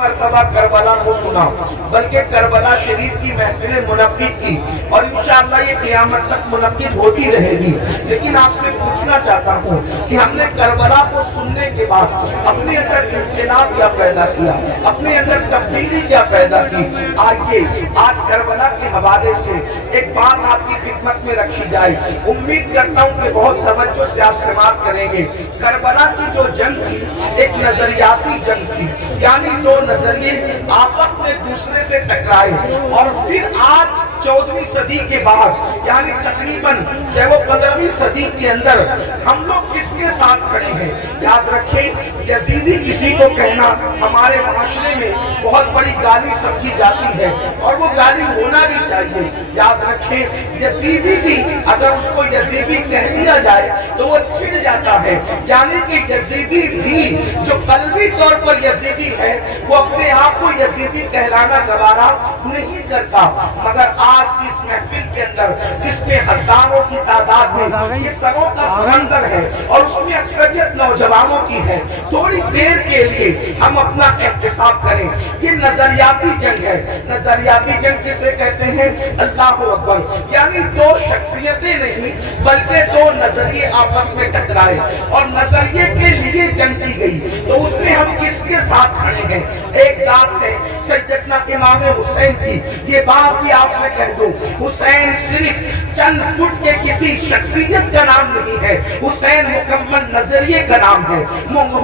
مرتبہ کربلا کو سنا، بلکہ کربلا شریف کی محفلیں منعقد کی اور انشاءاللہ یہ قیامت تک منعقد ہوتی رہے گی۔ لیکن آپ سے پوچھنا چاہتا ہوں کہ ہم نے کربلا کو سننے کے بعد اپنے اندر انقلاب کیا پیدا کیا، اپنے اندر تبدیلی کیا پیدا کی۔ آئیے آج کربلا کے حوالے سے ایک بات آپ کی خدمت میں رکھی جائے، امید کرتا ہوں کہ بہت توجہ سے آپ سماعت کریں گے۔ کربلا کی جو جنگ تھی ایک نظریاتی جنگ تھی، یعنی دو نظریے آپس میں دوسرے سے ٹکرائے، اور پھر آج 14ویں صدی کے بعد یعنی تقریباً 15ویں صدی کے اندر ہم لوگ کس کے ساتھ کھڑے ہیں؟ یاد رکھیں، یزیدی کسی کو کہنا ہمارے معاشرے میں بہت بڑی گالی سمجھی جاتی ہے، اور وہ گالی ہونا بھی چاہیے۔ یاد رکھیں، یزیدی بھی اگر اس کو یزیدی کہہ دیا جائے تو وہ چڑ جاتا ہے، یعنی کہ یزیدی بھی جو قلبی طور پر یزیدی ہے وہ اپنے آپ کو یزیدی کہلانا گوارا نہیں کرتا۔ مگر آج کی اس محفل کے اندر جس میں ہزاروں کی تعداد میں یہ سروں کا سمندر ہے اور اس میں اکثریت نوجوانوں کی ہے، تھوڑی دیر کے لیے ہم اپنا احتساب کریں۔ یہ نظریاتی جنگ ہے۔ نظریاتی جنگ کسے کہتے ہیں؟ اللہ اکبر، یعنی دو شخصیتیں نہیں بلکہ دو نظریے آپس میں ٹکرائے اور نظریے کے لیے جنگ کی گئی، تو اس میں ہم کس کے ساتھ کھڑے ہیں؟ ایک ذات ہے سیدنا امام حسین کی۔ یہ بات بھی آپ سے کہہ دوں، حسین صرف چند فٹ کے کسی شخصیت کا نام نہیں ہے، حسین مکمل نظریے کا نام ہے۔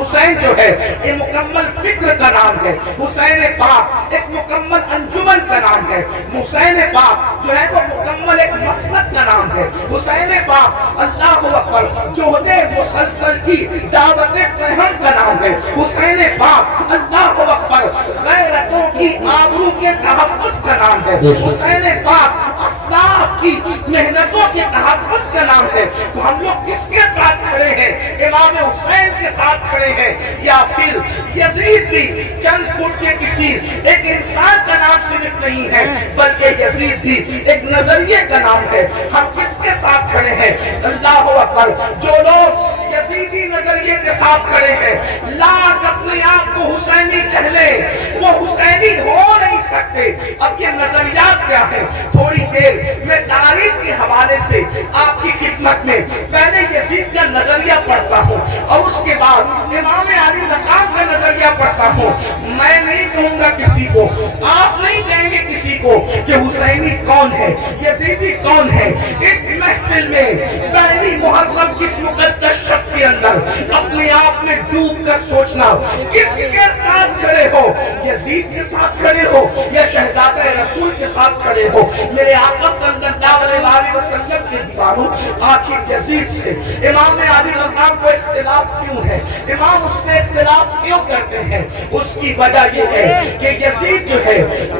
حسین جو ہے یہ مکمل فکر کا نام ہے۔ حسین پاک ایک مکمل انجمن کا نام ہے۔ حسین پاک جو ہے وہ مکمل ایک مسلک کا نام ہے۔ حسین پاک اللہ اکبر جہد مسلسل کی دعوت قہم کا نام ہے۔ حسین پاک اللہ اکبر غیرتوں کی آبرو کے تحفظ کا نام ہے۔ حسین پاک اسلاف کی محنتوں کے تحفظ کا نام ہے۔ تو ہم لوگ کس کے ساتھ کھڑے ہیں؟ امام حسین کے ساتھ کھڑے ہیں، یا پھر یزید بھی چند فٹ کے کسی ایک انسان کا نام صرف نہیں ہے بلکہ یزید بھی ایک نظریے کا نام ہے۔ ہم کس کے ساتھ کھڑے ہیں؟ اللہ اکبر، جو لوگ یزیدی نظریے کے ساتھ کھڑے ہیں لاکھ اپنے آپ کو حسینی کہہ لے، وہ حسینی ہو نہیں سکتے۔ اب یہ نظریات کیا ہے؟ تھوڑی دیر میں تاریخ کے حوالے سے آپ کی خدمت میں پہلے یزید کا نظریہ پڑھتا ہوں اور اس کے بعد امام علی مقام کا نظریہ پڑھتا ہوں۔ میں نہیں کہوں گا کسی کو، آپ نہیں کہیں گے کسی کو کہ حسینی کون ہے، یزیدی کون ہے۔ اس محفل میں پہلی محرم کس مقدس شب کے اندر اپنے آپ میں ڈوب کر سوچنا، کس کے ساتھ کھڑے ہو؟ یزید کے ساتھ کھڑے ہو یا شہزادہ رسول کے ساتھ کھڑے ہو؟ میرے آقا صلی اللہ علیہ وسلم کے دیوانوں، آخر یزید سے امام علی مقام کو اختلاف کیوں ہے؟ امام اس سے اختلاف کیوں کرتے ہیں؟ اس کی وجہ یہ ہے کہ یزید جو ہے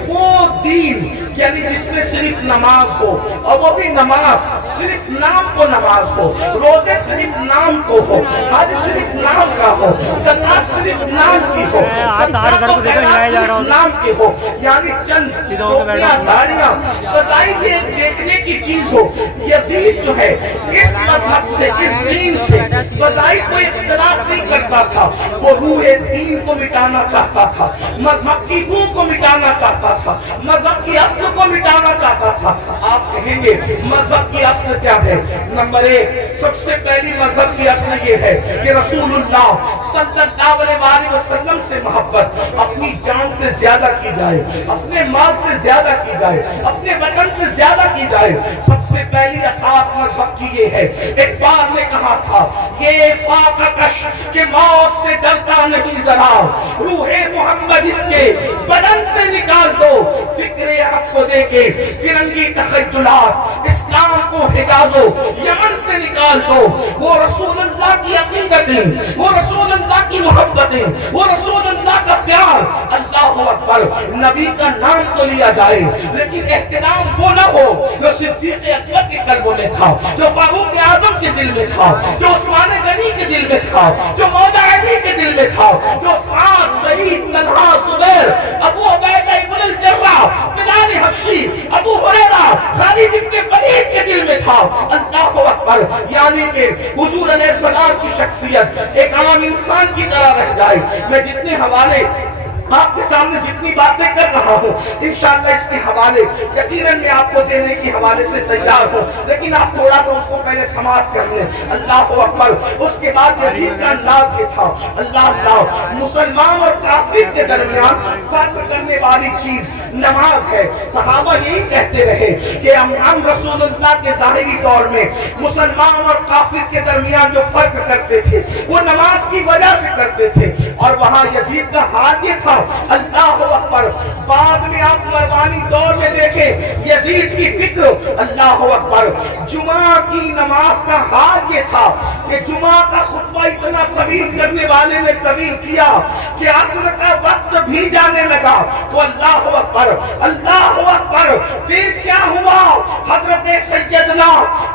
وہ دین یعنی جس میں صرف نماز ہو، اور وہ بھی نماز صرف نام کو نماز ہو، روزے صرف نام کو ہو، حج صرف نام کا ہو، زکات صرف نام کی ہو، صدقہ و خیرات صرف نام کے ہو، یعنی چند ٹوپیاں داڑیاں بظاہر یہ دیکھنے کی چیز ہو۔ یزید جو ہے اس مذہب سے، اس دین سے بظاہر کوئی اختلاف نہیں کرتا تھا، وہ روح دین کو مٹانا چاہتا تھا، مذہب کی روح کو مٹانا چاہتا تھا، مذہب کی اصل کو مٹانا چاہتا تھا۔ آپ کہیں گے مذہب کی اصل کیا ہے؟ نمبر ایک، سب سے پہلی مذہب کی اصل یہ ہے کہ رسول اللہ صلی اللہ علیہ وسلم سے محبت اپنی جان سے زیادہ کی جائے، اپنے مال سے زیادہ کی جائے، اپنے وطن سے زیادہ کی جائے۔ سب سے پہلی اساس مذہب کی یہ ہے۔ اقبال نے کہا تھا، یہ فاقہ کش کہ موت سے ڈرتا نہیں ذرا، روح محمد اس کے بدن سے نکال دو، فکر عرب کو دے کے فرنگی تخیلات، اسلام کو حجاز و یمن سے نکال دو۔ وہ رسول اللہ کی عقیدتیں، وہ رسول اللہ کی محبتیں، وہ رسول اللہ کا پیار۔ اللہ اکبر، نبی کا نام تو لیا جائے لیکن احترام وہ نہ ہو جو صدیق اکبر کے قلبوں میں تھا، جو فاروق اعظم کے دل میں تھا، جو عثمان غنی کے دل میں تھا، جو مولا علی کے دل میں تھا، جو سعد، سعید، طلحہ، زبیر، ابو عبیدہ ابن الجراح، بلال حبشی، ابو ہریرہ، خالد ابن ولید کے دل میں تھا۔ اللہ اکبر، یعنی کہ حضور علیہ السلام کی شخصیت ایک عام انسان کی طرح رہ جائے۔ میں جتنے حوالے آپ کے سامنے جتنی باتیں کر رہا ہوں انشاءاللہ اس کے حوالے یقیناً میں آپ کو دینے کے حوالے سے تیار ہوں، لیکن آپ تھوڑا سا اس کو پہلے سماعت کر لیں۔ اللہ اکبر۔ اس کے بعد یزید کا انداز یہ تھا، اللہ مسلمان اور کافر کے درمیان فرق کرنے والی چیز نماز ہے۔ صحابہ یہی کہتے رہے کہ ہم رسول اللہ کے ظاہری دور میں مسلمان اور کافر کے درمیان جو فرق کرتے تھے وہ نماز کی وجہ سے کرتے تھے، اور وہاں یزید کا حال یہ تھا، اللہ اکبر۔ بعد میں آپ مروانی دور میں دیکھیں یزید کی فکر، اللہ اکبر، جمعہ کی نماز کا حال یہ تھا کہ جمعہ کا خطبہ اتنا طویل کرنے والے نے طویل کیا کہ عصر کا وقت بھی جانے لگا، تو اللہ اکبر اللہ اکبر۔ پھر کیا ہوا؟ حضرت سیدنا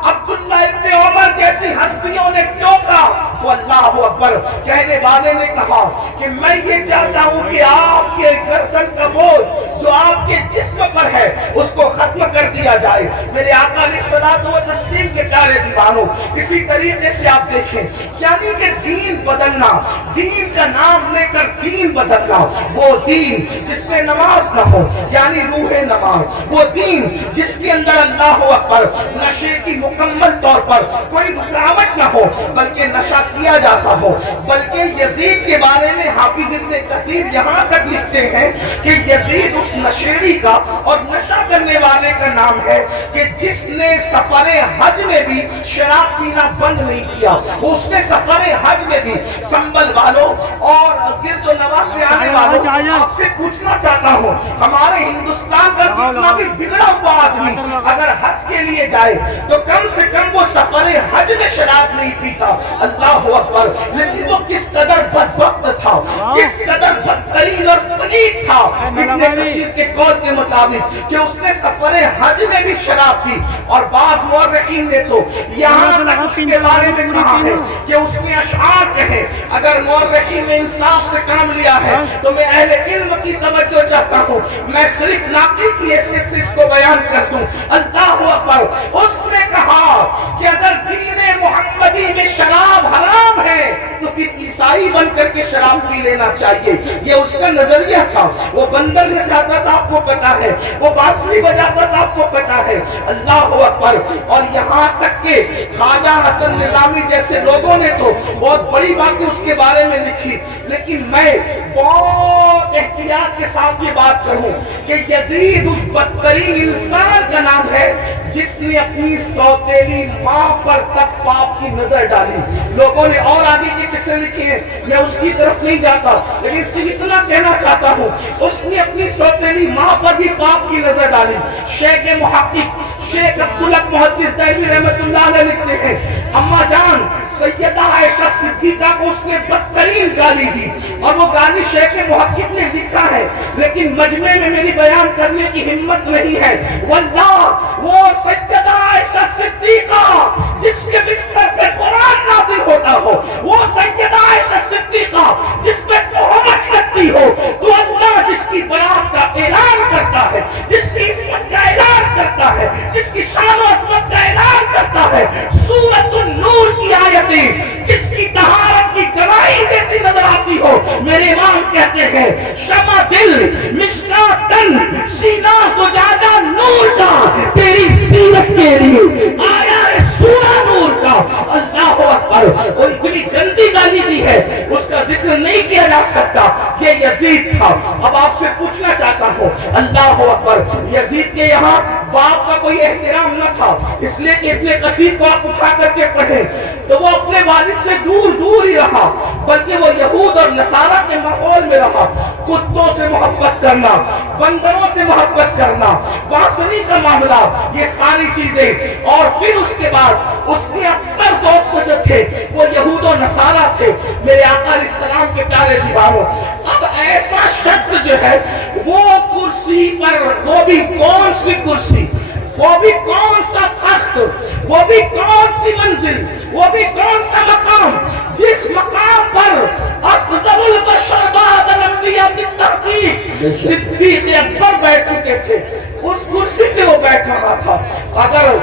عبداللہ ابن عمر جیسی ہستیوں نے ٹوکا تو اللہ اکبر، کہنے والے نے کہا کہ میں یہ چاہتا ہوں کہ آپ کے گردن کا بوجھ جو آپ کے جسم پر ہے اس کو ختم کر دیا جائے۔ میرے آقا علیہ الصلوۃ والتسلیم کے پیارے دیوانوں، اسی طریقے سے آپ دیکھیں یعنی کہ دین بدلنا، دین کا نام لے کر دین بدلنا، وہ دین جس میں نماز نہ ہو یعنی روح نماز، وہ دین جس کے اندر اللہ اکبر نشے کی مکمل طور پر کوئی رکاوٹ نہ ہو بلکہ نشہ کیا جاتا ہو۔ بلکہ یزید کے بارے میں حافظ ابن کثیر یہاں تک لکھتے ہیں کہ یزید اس نشیڑی کا اور نشہ کرنے والے کا نام ہے کہ جس نے سفر حج میں بھی شراب پینا بند نہیں کیا۔ اس نے سفر حج میں بھی، سنبل والوں اور گرد و نواح سے آنے والوں، آپ سے پوچھنا چاہتا ہوں ہمارے ہندوستان کا کتنا بھی بگڑا ہوا آدمی اگر حج کے لیے جائے تو کم سے کم وہ سفر حج میں شراب نہیں پیتا، اللہ اکبر۔ لیکن وہ کس قدر بدبخت تھا، کس قدر بدترین اور پلید تھا ابن کثیر کے قول کے مطابق کہ اس نے سفر حج میں بھی شراب پی، اور بعض مورخین نے تو یہاں تک اس کے بارے میں کہا ہے کہ اس نے اشعار کہے۔ اگر مورخین نے انصاف سے کام لیا ہے تو میں اہل علم کی توجہ چاہتا ہوں، میں صرف ناقل کی حیثیت سے اس کو بیان کر دوں۔ اللہ اکبر۔ اس نے کہا کہ اگر دین محمدی میں شراب حرام ہے تو پھر عیسائی بن کر کے شراب پی لینا چاہیے، یہ اس کا نظریہ تھا۔ وہ بندر نچاتا تھا آپ کو پتا ہے، وہ بانسری بجاتا تھا آپ کو پتا ہے، اللہ اکبر۔ اور یہاں تک کہ خواجہ حسن نظامی جیسے لوگوں نے تو بہت بڑی باتیں اس کے بارے میں لکھی، لیکن میں بہت احتیاط کے ساتھ یہ بات کروں کہ یزید اس بدترین انسان کا نام ہے جس نے اپنی سوتیلی ماں پر تک پاپ کی نظر ڈالی۔ لوگوں نے اور آگے کے قصے لکھے ہیں، میں اس کی طرف نہیں جاتا، لیکن صرف اتنا کہنا چاہتا ہوں اس نے اپنی سوتیلی ماں پر بھی پاپ کی نظر ڈالی۔ شیخ محقق شیخ عبداللہ محدث دہلوی رحمۃ اللہ علیہ لکھتے ہیں اماں جان سیدہ عائشہ صدیقہ کو اس نے بدترین گالی دی، اور وہ گالی شیخ محقق نے لکھا ہے لیکن مجمع میں میری بیان کرنے کی ہمت نہیں ہے۔ واللہ وہ سیدہ عائشہ صدیقہ جس کے بستر پہ قرآن نازل ہوتا ہو، وہ سیدہ عائشہ صدیقہ جس پہ تہمت لگتی ہو، تو اللہ جس کی برات کا اعلان کرتا ہے، جس کی عصمت کا اعلان کرتا ہے، جس کی شان و عظمت کا اعلان کرتا ہے، سورۃ النور کی آیتیں جس کی طہارت کی گواہی دیتی نظر آتی ہو، میرے امام کہتے ہیں شمع دل مشکاۃ تن سینہ زجاجہ نور کا، تیری سیرت کے لیے آیا ہے سورہ نور کا۔ اللہ اکبر۔ اور اتنی گندی گالی دی ہے اس کا ذکر نہیں کیا جا سکتا، یہ یزید تھا۔ اب آپ سے پوچھنا چاہتا ہوں، اللہ اکبر، یزید کے یہاں باپ کا کوئی احترام نہ تھا، اس لیے کہ ابن کثیر کو آپ اٹھا کر کے پڑھیں تو وہ اپنے والد سے دور دور ہی رہا، بلکہ وہ یہود اور نصارہ کے ماحول میں رہا۔ کتوں سے محبت کرنا، بندروں سے محبت کرنا، بانسری کا معاملہ، یہ ساری چیزیں، اور پھر اس کے بعد اس کے اکثر دوست جو تھے وہ یہود و نصارہ تھے۔ میرے آقا علیہ السلام کے پیارے دیوانوں، اب ایسا شخص جو ہے وہ کرسی پر، وہ بھی کون سی کرسی، وہ بھی کون سا تخت، وہ بھی کون سی منزل، وہ بھی کون سا مقام، جس مقام پر افضل البشر بعد الانبیاء بالتحقیق صدیق اکبر بیٹھ چکے تھے، اس کرسی پہ وہ بیٹھ رہا تھا۔ اگر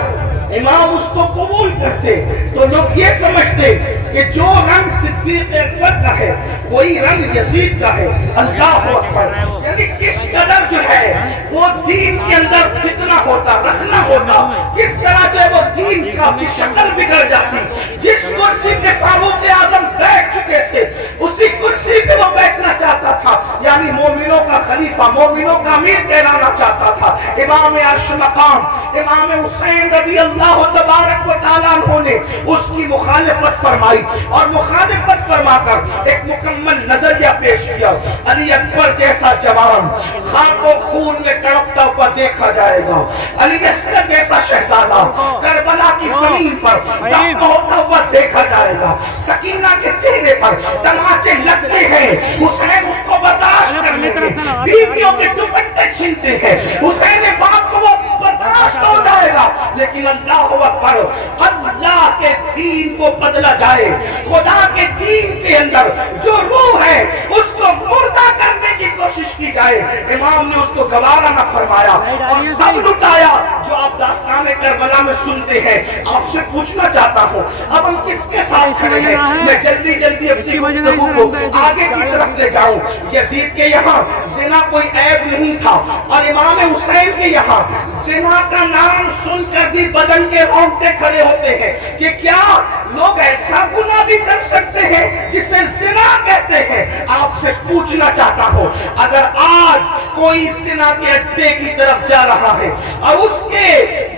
امام اس کو قبول کرتے تو لوگ یہ سمجھتے کہ جو رنگ صدیق اکبر کا ہے وہی رنگ یزید کا ہے. اللہ اکبر. یعنی کس قدر جو ہے وہ دین کے اندر فتنہ ہوتا, رکھنا ہوتا, کس طرح جو ہے وہ دین کا بھی شکل بگڑ جاتی. جس کرسی پہ فاروق اعظم بیٹھ چکے تھے اسی کرسی پہ وہ بیٹھنا چاہتا تھا, یعنی مومنوں کا خلیفہ, مومنوں کا امیر کہلانا چاہتا تھا. امام عرش مقام امام حسین رضی اللہ تبارک و تعالیٰ عنہ نے اس کی مخالفت فرمائی, اور مخالفت فرما کر ایک مکمل نظریہ پیش کیا. علی اکبر جیسا جوان خاک و خون میں تڑپتا ہوا دیکھا جائے گا. علی اصغر جیسا شہزادہ کربلا کی زمین پر دفن ہوتا ہوا دیکھا جائے گا. سکینہ کے چہرے پر تماچے لگتے ہیں, حسین اس کو برداشت کر لیں گے. بیویوں کے دوپٹے چھینتے ہیں, حسین باپ کو وہ برداشت ہو جائے گا. لیکن اللہ اکبر, اللہ کے دین کو بدلا جائے, خدا کے دین کے اندر جو روح ہے اس کو مردہ کرنے کی کوشش کی جائے, امام نے اس کو گوارا نہ فرمایا اور سب لٹایا. جو آپ داستان کربلا میں سنتے ہیں, آپ سے پوچھنا چاہتا ہوں اب ہم کس کے ساتھ کھڑے ہیں؟ میں جلدی جلدی اپنی گفتگو کو آگے کی طرف لے جاؤں. یزید کے یہاں زنا کوئی عیب نہیں تھا, اور امام حسین کے یہاں زنا کا نام سن کر بھی بدن کے رونگٹے کھڑے ہوتے ہیں کہ کیا لوگ ایسا گناہ بھی کر سکتے ہیں جسے زنا کہتے ہیں. آپ سے پوچھنا چاہتا ہوں اگر آج کوئی زنا کے اڈے کی طرف جا رہا ہے اور اس کے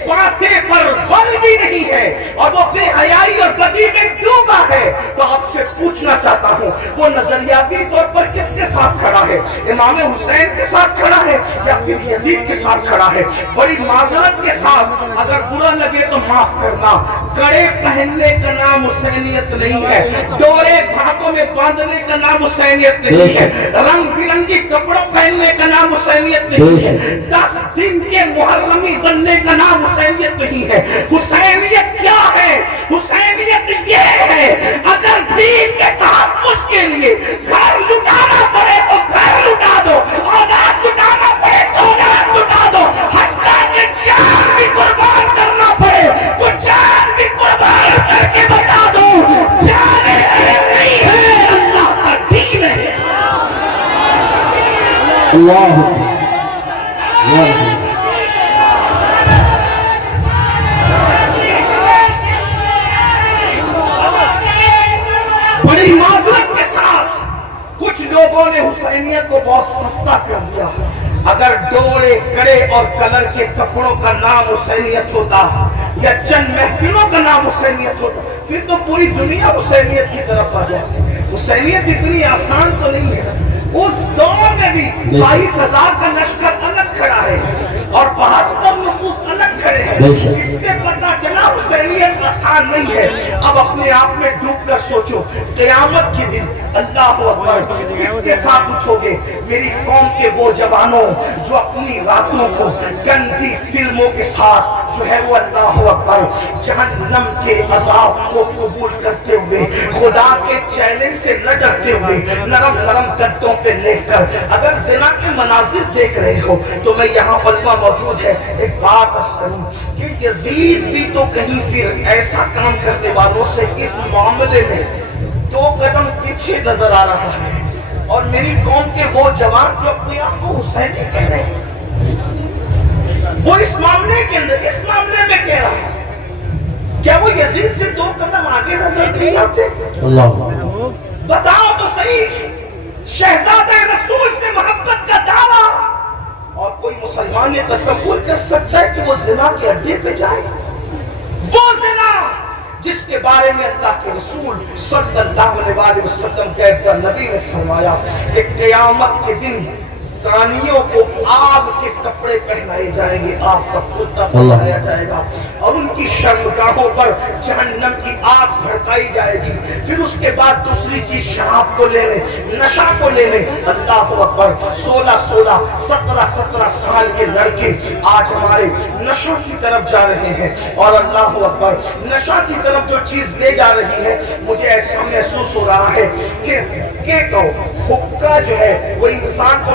ماتھے پر بل بھی نہیں ہے اور وہ بے حیائی اور بدی میں ڈوبا ہے, تو آپ سے پوچھنا چاہتا ہوں وہ نظریاتی طور پر کس کے ساتھ کھڑا ہے؟ امام حسین کے ساتھ کھڑا ہے یا پھر یزید کے ساتھ کھڑا ہے؟ بڑی معذرت کے ساتھ اگر برا لگے تو معاف کرنا, کڑے پہننے کا نام حسینیت نہیں ہے, ڈورے ہاتھوں میں باندھنے کا نام حسینیت نہیں ہے, رنگ برنگی کپڑوں پہننے کا نام حسینیت نہیں ہے, 10 دن کے محرمی بننے کا نام حسینیت نہیں ہے. حسینیت کیا ہے؟ حسینیت یہ ہے اگر دین کے تحفظ کے لیے گھر لٹانا پڑے تو گھر لٹا دو, اولاد لٹانا پڑے تو اولاد لٹا دو, حتیٰ کہ جان بھی قربان کرنا پڑے تو جان بھی قربان کر کے بتا دو جان نہیں ہے, اللہ کا دین ہے. اللہ بڑی معذرت کے ساتھ کچھ لوگوں نے حسینیت کو بہت سستا کر دیا. اگر ڈوڑے کڑے اور کلر کے کپڑوں کا نام حسینیت ہوتا یا چند محفلوں کا نام حسینیت ہوتا پھر تو پوری دنیا حسینیت کی طرف آ جاتی. حسینیت اتنی آسان تو نہیں ہے. اس دور میں بھی 22,000 کا لشکر الگ کھڑا ہے اور 72 نفوس الگ کھڑے ہیں. اس سے پتہ چلا حسینیت آسان نہیں ہے. اب اپنے آپ میں ڈوب کر سوچو, قیامت کے دن اللہ اکبر کس کے ساتھ اٹھو گے؟ میری قوم کے وہ جوانوں جو اپنی راتوں کو گندی فلموں کے ساتھ جو ہے وہ اللہ اکبر جہنم کے عذاب کو قبول کرتے ہوئے, خدا کے چیلنج سے نہ ڈرتے ہوئے, نرم نرم گدوں پہ لے کر اگر زنا کے مناظر دیکھ رہے ہو تو میں یہاں علماء موجود ہے, ایک بات کروں کہ یزید بھی تو کہیں پھر ایسا کام کرنے والوں سے اس معاملے میں 2 قدم پیچھے نظر آ رہا ہے. اور میری قوم کے وہ جوان جو اپنے آپ کو حسینی کہہ رہے ہیں وہ اس معاملے کے اندر اس معاملے میں کہہ رہا ہے, کیا وہ یزید سے 2 قدم آگے نظر نہیں آتے؟ بتاؤ تو صحیح. شہزادہ رسول سے محبت کا دعویٰ, اور کوئی مسلمان یہ تصور کر سکتا ہے کہ وہ زنا کے اڈے پہ جائے؟ وہ زنا جس کے بارے میں اللہ کے رسول صلی اللہ علیہ وسلم کہتے ہیں, نبی نے فرمایا کہ قیامت کے دن زانیوں کو آگ کے کپڑے پہنائے جائیں گے, آگ کا کرتا پہنایا جائے گا, اور ان کی شرمگاہوں پر جہنم کی آگ بھڑکائی جائے گی. پھر اس کے بعد دوسری چیز شراب کو لے لیں, نشہ کو لے لیں. اللہ اکبر, 16 17 سال کے لڑکے آج ہمارے نشہ کی طرف جا رہے ہیں, اور اللہ اکبر نشہ کی طرف جو چیز لے جا رہی ہے مجھے ایسا محسوس ہو رہا ہے کہ حقہ جو ہے وہ انسان کو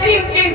3-3,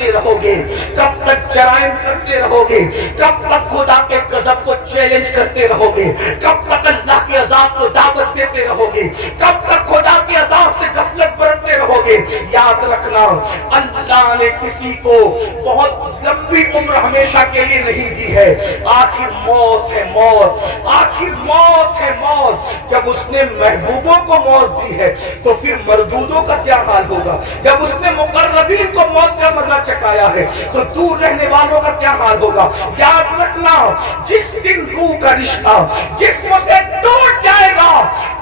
کرتے رہو گے؟ کب تک جرائم کرتے رہو گے؟ کب تک خدا کے غضب کو چیلنج کرتے رہو گے؟ کب تک اللہ کے عذاب کو دعوت دیتے رہو گے؟ کب تک خدا کے عذاب سے غفلت برتتے رہو گے؟ یاد رکھنا، اللہ نے کسی کو بہت لمبی عمر ہمیشہ کے لیے نہیں دی ہے۔ آخر موت ہے، موت، آخر موت ہے، موت۔ جب اس نے محبوبوں کو موت دی ہے تو پھر مردودوں کا کیا حال ہوگا؟ جب اس نے مقربین کو موت کا مزہ چکایا ہے تو دور رہنے والوں کا کیا حال ہوگا؟ یاد رکھنا، جس دن روح کا رشتہ جسم سے ٹوٹ جائے گا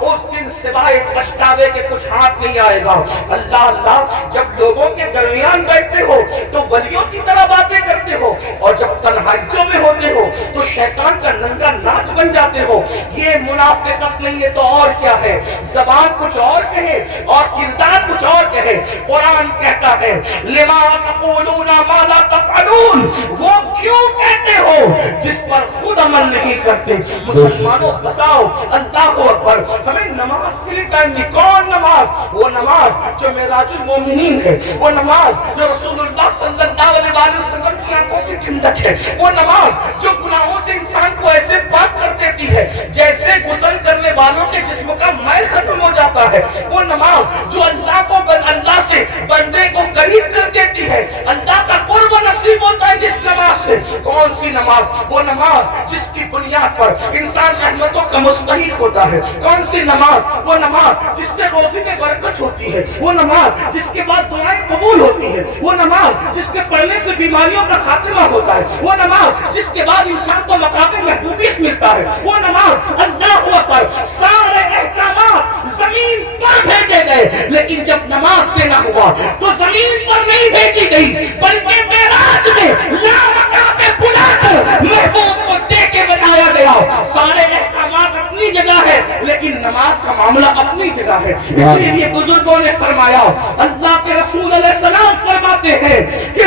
اس دن سوائے پچھتاوے کے کچھ ہاتھ نہیں آئے گا۔ اللہ اللہ، جب لوگوں کے درمیان بیٹھتے ہو تو ولیوں کی طرح باتیں کرتے ہو، اور جب تنہائیوں میں ہوتے ہو تو شیطان کا ننگا ناچ بن جاتے ہو۔ یہ منافقت نہیں ہے تو اور کیا ہے؟ زبان کچھ اور کہے اور کردار کچھ اور کہے۔ قرآن کہتا ہے لما تقولون ما لا تفعلون، وہ کیوں کہتے ہو جس پر خود عمل نہیں کرتے۔ مسلمانوں بتاؤ، اللہ اکبر، ہمیں نماز کے لیے ٹائم نہیں۔ کون نماز؟ وہ نماز جو معراج المومنین ہے، وہ نماز جو رسول اللہ صلی اللہ علیہ وسلم کی آنکھوں کی ٹھنڈک ہے، وہ نماز جو گناہوں سے انسان کو ایسے پاک کر دیتی ہے جیسے غسل کرنے والوں کے جسم کا میل ختم ہو جاتا ہے، وہ نماز جو اللہ سے بندے کو قریب کر دیتی ہے، اللہ کا قرب نصیب ہوتا ہے جس نماز سے۔ کون سی نماز؟ وہ نماز جس کی بنیاد پر انسان رحمتوں کا مستحق ہوتا ہے۔ کون سی نماز؟ وہ نماز جس سے روزی میں برکت ہوتی ہے، وہ نماز جس کے بعد دعائیں قبول ہوتی ہے، وہ نماز جس کے پڑھنے سے بیماریوں کا خاتمہ ہوتا ہے، وہ نماز جس کے بعد انسان کو مقام محبوبیت ملتا ہے، وہ نماز۔ اللہ اکبر، سارے احکامات زمین پر بھیجے گئے، لیکن جب نماز دینا ہوا تو زمین پر نہیں بھیجی گئی بلکہ معراج میں لامکان میں بلا کر محبوب کو دے کے بتایا گیا۔ سارے احکامات اپنی جگہ ہے لیکن نماز کا معاملہ اپنی جگہ ہے۔ اس لیے بزرگوں نے فرمایا، اللہ کے رسول علیہ السلام فرماتے ہیں کہ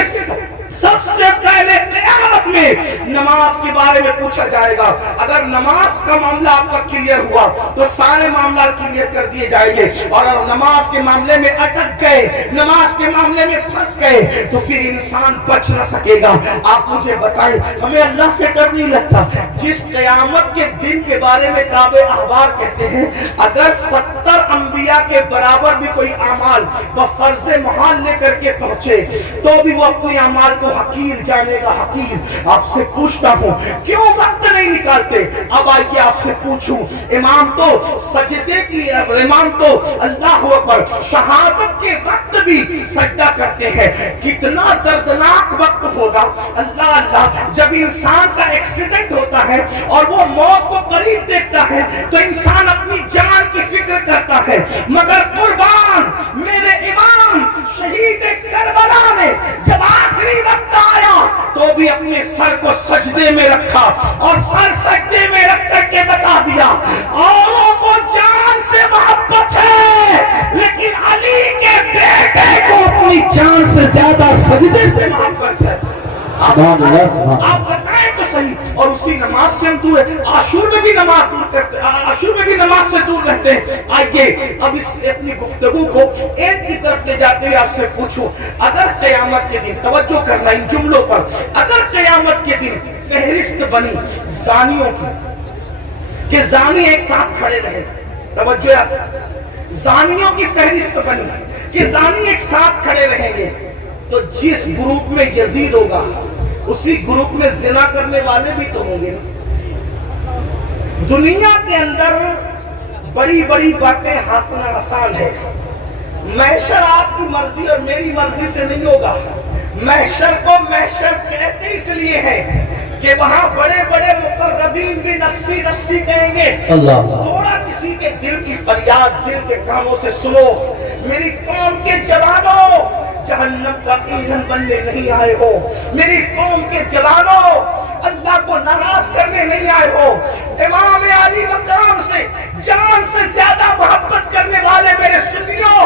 سب سے پہلے قیامت میں نماز کے بارے میں پوچھا جائے گا۔ اگر نماز کا معاملہ آپ کا کلیئر ہوا تو سارے معاملات کلیئر کر دیے جائیں گے، اور اگر نماز کے معاملے میں اٹک گئے، نماز کے معاملے میں پھنس گئے تو پھر انسان بچ نہ سکے گا۔ آپ مجھے بتائیں، ہمیں اللہ سے ڈر نہیں لگتا؟ جس قیامت کے دن کے بارے میں کعب احبار کہتے ہیں اگر 70 انبیاء کے برابر بھی کوئی اعمال بفرض محال لے کر کے پہنچے تو بھی وہ اپنے اعمال کو حقیر جانے گا، حقیر۔ آپ سے پوچھتا ہوں کیوں وقت نہیں نکالتے؟ اب آئیے آپ سے پوچھوں، امام تو سجدے کی، امام تو اللہ اکبر شہادت کے وقت بھی سجدہ کرتے ہیں، کتنا دردناک وقت ہوگا۔ اللہ اللہ، جب انسان کا ایکسیڈنٹ ہوتا ہے اور وہ موت کو قریب دیکھتا ہے تو انسان اپنی جان کی فکر کرتا ہے، مگر قربان میرے امام شہید کربلا نے جب آخری وقت آیا تو بھی اپنے سر کو سجدے میں رکھا اور سر سجدے میں رکھ کر کے بتا دیا اوروں کو جان سے محبت ہے لیکن علی کے بیٹے کو اپنی جان سے زیادہ سجدے سے محبت ہے۔ آپ بتائیں تو صحیح۔ اور اسی نماز سے ہم دور ہے، عاشور میں بھی نماز دور کرتے، عاشور میں بھی نماز سے دور رہتے ہیں۔ آئیے اب اس اپنی گفتگو کو ایک کی طرف لے جاتے ہوئے آپ سے پوچھوں، اگر قیامت کے دن، توجہ کرنا ان جملوں پر، اگر قیامت کے دن فہرست بنی زانیوں کی کہ زانی ایک ساتھ کھڑے رہے، توجہ زانیوں کی فہرست بنی کہ زانی ایک ساتھ کھڑے رہیں گے تو جس گروپ میں یزید ہوگا اسی گروپ میں زنا کرنے والے بھی تو ہوں گے نا۔ دنیا کے اندر بڑی بڑی باتیں ہاتھنا آسان ہے، محشر آپ کی مرضی اور میری مرضی سے نہیں ہوگا۔ محشر کو محشر کہتے اس لیے ہے کہ وہاں بڑے بڑے مقربین بھی نقصی رسی کہیں گے۔ تھوڑا کسی کے دل کی فریاد دل کے کانوں سے سنو، میری قوم کے جوانوں جہنم کا ایندھن بننے نہیں آئے ہو، میری قوم کے جوانوں اللہ کو ناراض کرنے نہیں آئے ہو، امام علی مقام سے جان سے زیادہ محبت کرنے والے میرے سنیوں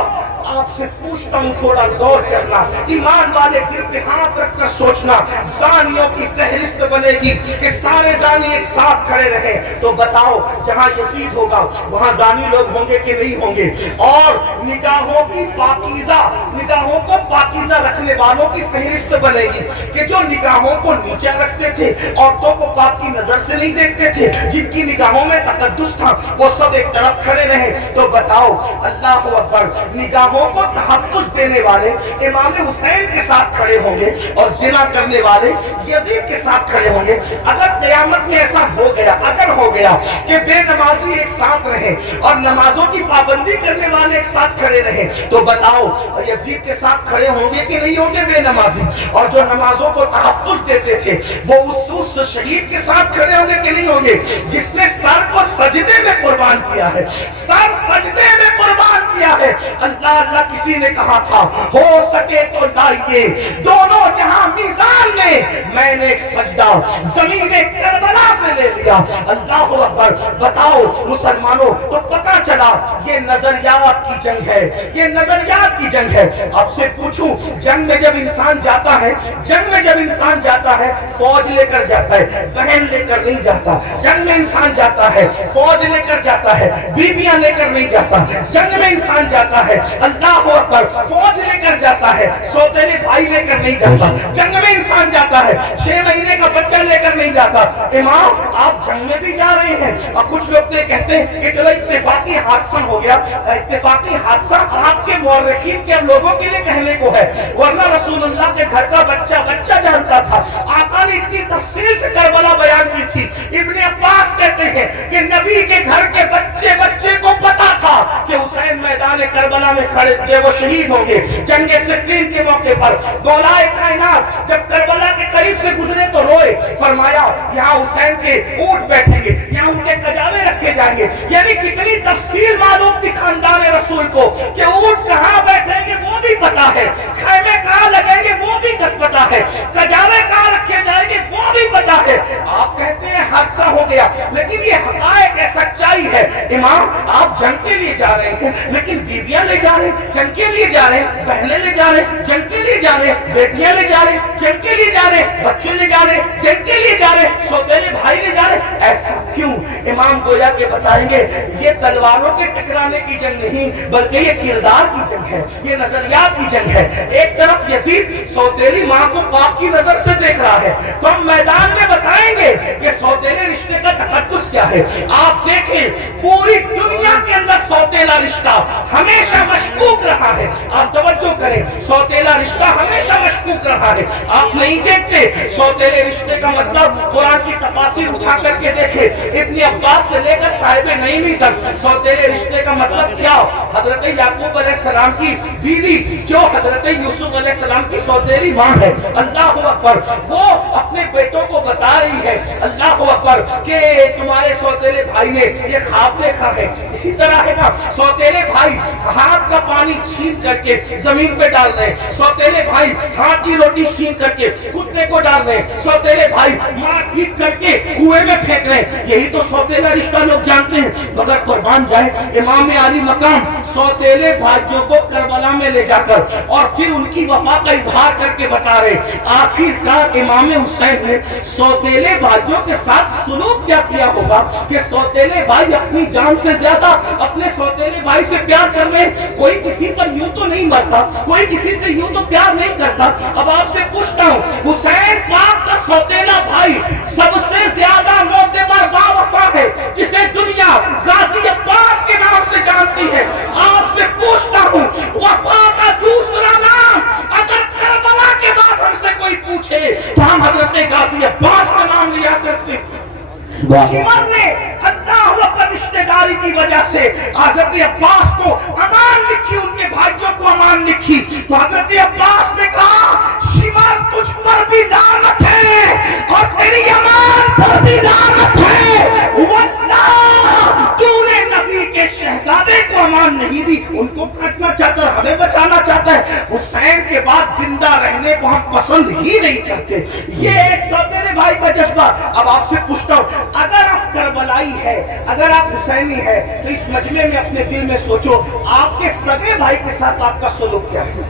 آپ سے پوچھتا ہوں تھوڑا غور کرنا، ایمان والے دل پہ ہاتھ رکھ کر سوچنا، زانیوں کی فہرست بنے گی کہ سارے زانی ایک ساتھ کھڑے رہے، تو بتاؤ جہاں یزید ہوگا وہاں زانی لوگ ہوں گے کہ نہیں ہوں گے؟ اور نگاہوں کی پاکیزہ، نگاہوں کو پاکیزہ رکھنے والوں کی فہرست بنے گی کہ جو نگاہوں کو نیچے رکھتے تھے، عورتوں کو پاک کی نظر سے نہیں دیکھتے تھے، جن کی نگاہوں میں تقدس تھا وہ سب ایک طرف کھڑے رہے۔ تو بتاؤ اللہ اکبر، نگاہوں کو تحفظ دینے والے امام حسین کے ساتھ کھڑے ہوں گے اور زنا کرنے والے یزید کے ساتھ کھڑے ہوں گے۔ اگر قیامت میں ایسا ہو گیا، اگر ہو گیا کہ بے نمازی ایک ساتھ رہے اور نمازوں کی پابندی کرنے والے ایک ساتھ کھڑے رہے، تو بتاؤ یزید کے ساتھ کھڑے ہوں گے کہ نہیں ہوں گے بے نمازی؟ اور جو نمازوں کو تحفظ دیتے تھے وہ اس شہید کے ساتھ کھڑے ہوں گے کہ نہیں ہوں گے جس نے سر کو سجدے میں قربان کیا ہے؟ سر سجدے میں قربان کیا ہے۔ اللہ کسی نے کہا تھا ہو سکے تو لائیے دونوں جہاں میزان میں نے ایک سجدہ زمین کربلا سے لے لیا۔ اللہ اکبر، بتاؤ مسلمانوں، تو پتہ چلا یہ نظریات کی جنگ ہے، یہ نظریات کی جنگ ہے۔ آپ سے پوچھوں، جنگ میں جب انسان جاتا ہے، جنگ میں جب انسان جاتا ہے فوج لے کر جاتا ہے، بہن لے کر نہیں جاتا۔ جنگ میں انسان جاتا ہے فوج لے کر جاتا ہے، بیویاں لے کر نہیں جاتا۔ جنگ میں انسان جاتا ہے اللہ اکبر فوج لے کر جاتا ہے، سوتیلے بھائی لے کر نہیں جاتا۔ جنگ میں انسان جاتا ہے 6 مہینے کا بچہ لے کر نہیں جاتا۔ امام آپ جنگ میں بھی جا رہے ہیں، اور کچھ لوگ تو کہتے ہیں کہ چلو اتفاقی حادثہ ہو گیا۔ اتفاقی حادثہ آپ کے مورخین کے لوگوں کے لیے کہنے کو ہے، ورنہ رسول اللہ کے گھر کا بچہ بچہ جانتا تھا۔ آقا نے اتنی تفصیل سے کربلا بیان کی تھی۔ ابن عباس کہتے ہیں کہ نبی کے گھر کے بچے بچے کو پتا تھا کہ حسین میدان کربلا میں کھڑے تھے، وہ شہید ہوں گے۔ جنگ صفین کے موقع پر گولائے کائنات جب کربلا کے قریب سے گزرے تو روئے، فرمایا یہاں حسین کے اونٹ بیٹھیں گے، یہاں ان کے کجاوے رکھے جائیں گے۔ یعنی کتنی تفصیل معلوم تھی خاندان رسول کو کہ اونٹ کہاں بیٹھیں گے وہ بھی پتا ہے، خیمے کہاں لگیں گے وہ بھی پتا ہے، کجاوے کہاں رکھے جائیں گے وہ بھی پتا ہے۔ آپ کہتے ہیں حادثہ ہو گیا، لیکن یہ حقائق ہے، سچائی ہے۔ امام آپ جنگ کے لیے جا رہے ہیں لیکن بیویاں لے جا رہے ہیں، جنگ کے لیے جا رہے ہیں، بہنیں لے جا رہے ہیں، جنگ کے لیے جا رہے ہیں، بیٹیاں لے جا رہے ہیں، جنگ کے لیے جا رہے ہیں، بچے لے جا رہے ہیں، جنگ کے لیے جا رہے ہیں، سوتیلے بھائی لے جا رہے ہیں۔ ایسا کیوں؟ امام گویا کے بتائیں گے یہ تلواروں کے ٹکرانے کی جنگ نہیں بلکہ یہ کردار کی جنگ ہے، یہ نظریات کی جنگ ہے۔ ایک طرف یزید سوتیلی ماں کو پاک کی نظر سے دیکھ رہا ہے، تو ہم میدان میں بتائیں گے کہ سوتیلے رشتے کا تقدس کیا ہے۔ آپ دیکھیں پوری دنیا کے اندر سوتیلا رشتہ ہمیشہ مشکوک رہا ہے۔ آپ توجہ کریں، سوتیلا رشتہ ہمیشہ مشکوک رہا ہے۔ آپ نہیں دیکھتے سوتیلے رشتے کا مطلب قرآن کی تفاسیر اٹھا کر کے دیکھیں، ابن عباس سے لے کر صاحب نعیمی تک سوتیلے رشتے کا مطلب کیا؟ حضرت یعقوب علیہ السلام کی بیوی جو حضرت یوسف علیہ السلام کی سوتیلی ماں ہے، اللہ اکبر، وہ اپنے بیٹوں کو بتا رہی ہے اللہ اکبر کہ تمہارے سوتیلے بھائی نے یہ خواب دیکھا ہے۔ اسی طرح ہے نا، سوتیلے بھائی ہاتھ کا پانی چھین کر کے زمین پہ ڈال رہے ہیں، سوتیلے بھائی ہاتھ کی روٹی چھین کر کے کتے کو ڈال رہے ہیں، سوتیلے بھائی مار پیٹ کر کے کنویں میں پھینک رہے ہیں۔ یہی تو سوتیلا رشتہ لوگ جانتے ہیں۔ مگر قربان جائے امام علی مقام سوتیلے بھائیوں کو کربلا میں لے جا کر اور پھر ان کی وفا کا اظہار کر کے بتا رہے آخر کار امام حسین نے سوتیلے بھائیوں کے ساتھ سلوک کیا کیا ہوگا کہ سوتیلے بھائی اپنی جان سے زیادہ اپنے سوتیلے بھائی سے پیار کر رہے ہیں۔ کوئی کسی پر یوں تو نہیں مرتا، کوئی کسی سے یوں تو پیار نہیں کرتا۔ اب آپ سے پوچھتا ہوں، حسین پاک کا سوتیلا بھائی سب سے زیادہ معتبر باوفا ہے جسے دنیا غازی عباس کے نام سے جانتی ہے۔ آپ سے پوچھتا ہوں، وفا کا دوسرا نام اگر کربلا کے بعد ہم سے کوئی پوچھے تو ہم حضرت غازی عباس کا نام لیا کرتے ہیں۔ شمر نے اللہ اکبر رشتہ داری کی وجہ سے حضرت عباس کو امان لکھی، ان کے بھائیوں کو امان لکھی، تو حضرت عباس نے کہا شمر تجھ پر بھی لعنت ہے اور تیری امان پر بھی لعنت ہے، واللہ تو نے نبی کے شہزادے کو امان جان نہیں دی ان کو کاٹنا چاہتا ہے, ہمیں بچانا چاہتا ہے. حسین کے بعد زندہ رہنے کو ہم پسند ہی نہیں کرتے. یہ ایک سوتیلے بھائی کا جذبہ. اب آپ سے پوچھتا ہوں, اگر آپ کربلائی ہے, اگر آپ حسینی ہے, تو اس مجمع میں اپنے دل میں سوچو آپ کے سگے بھائی کے ساتھ آپ کا سلوک کیا ہے.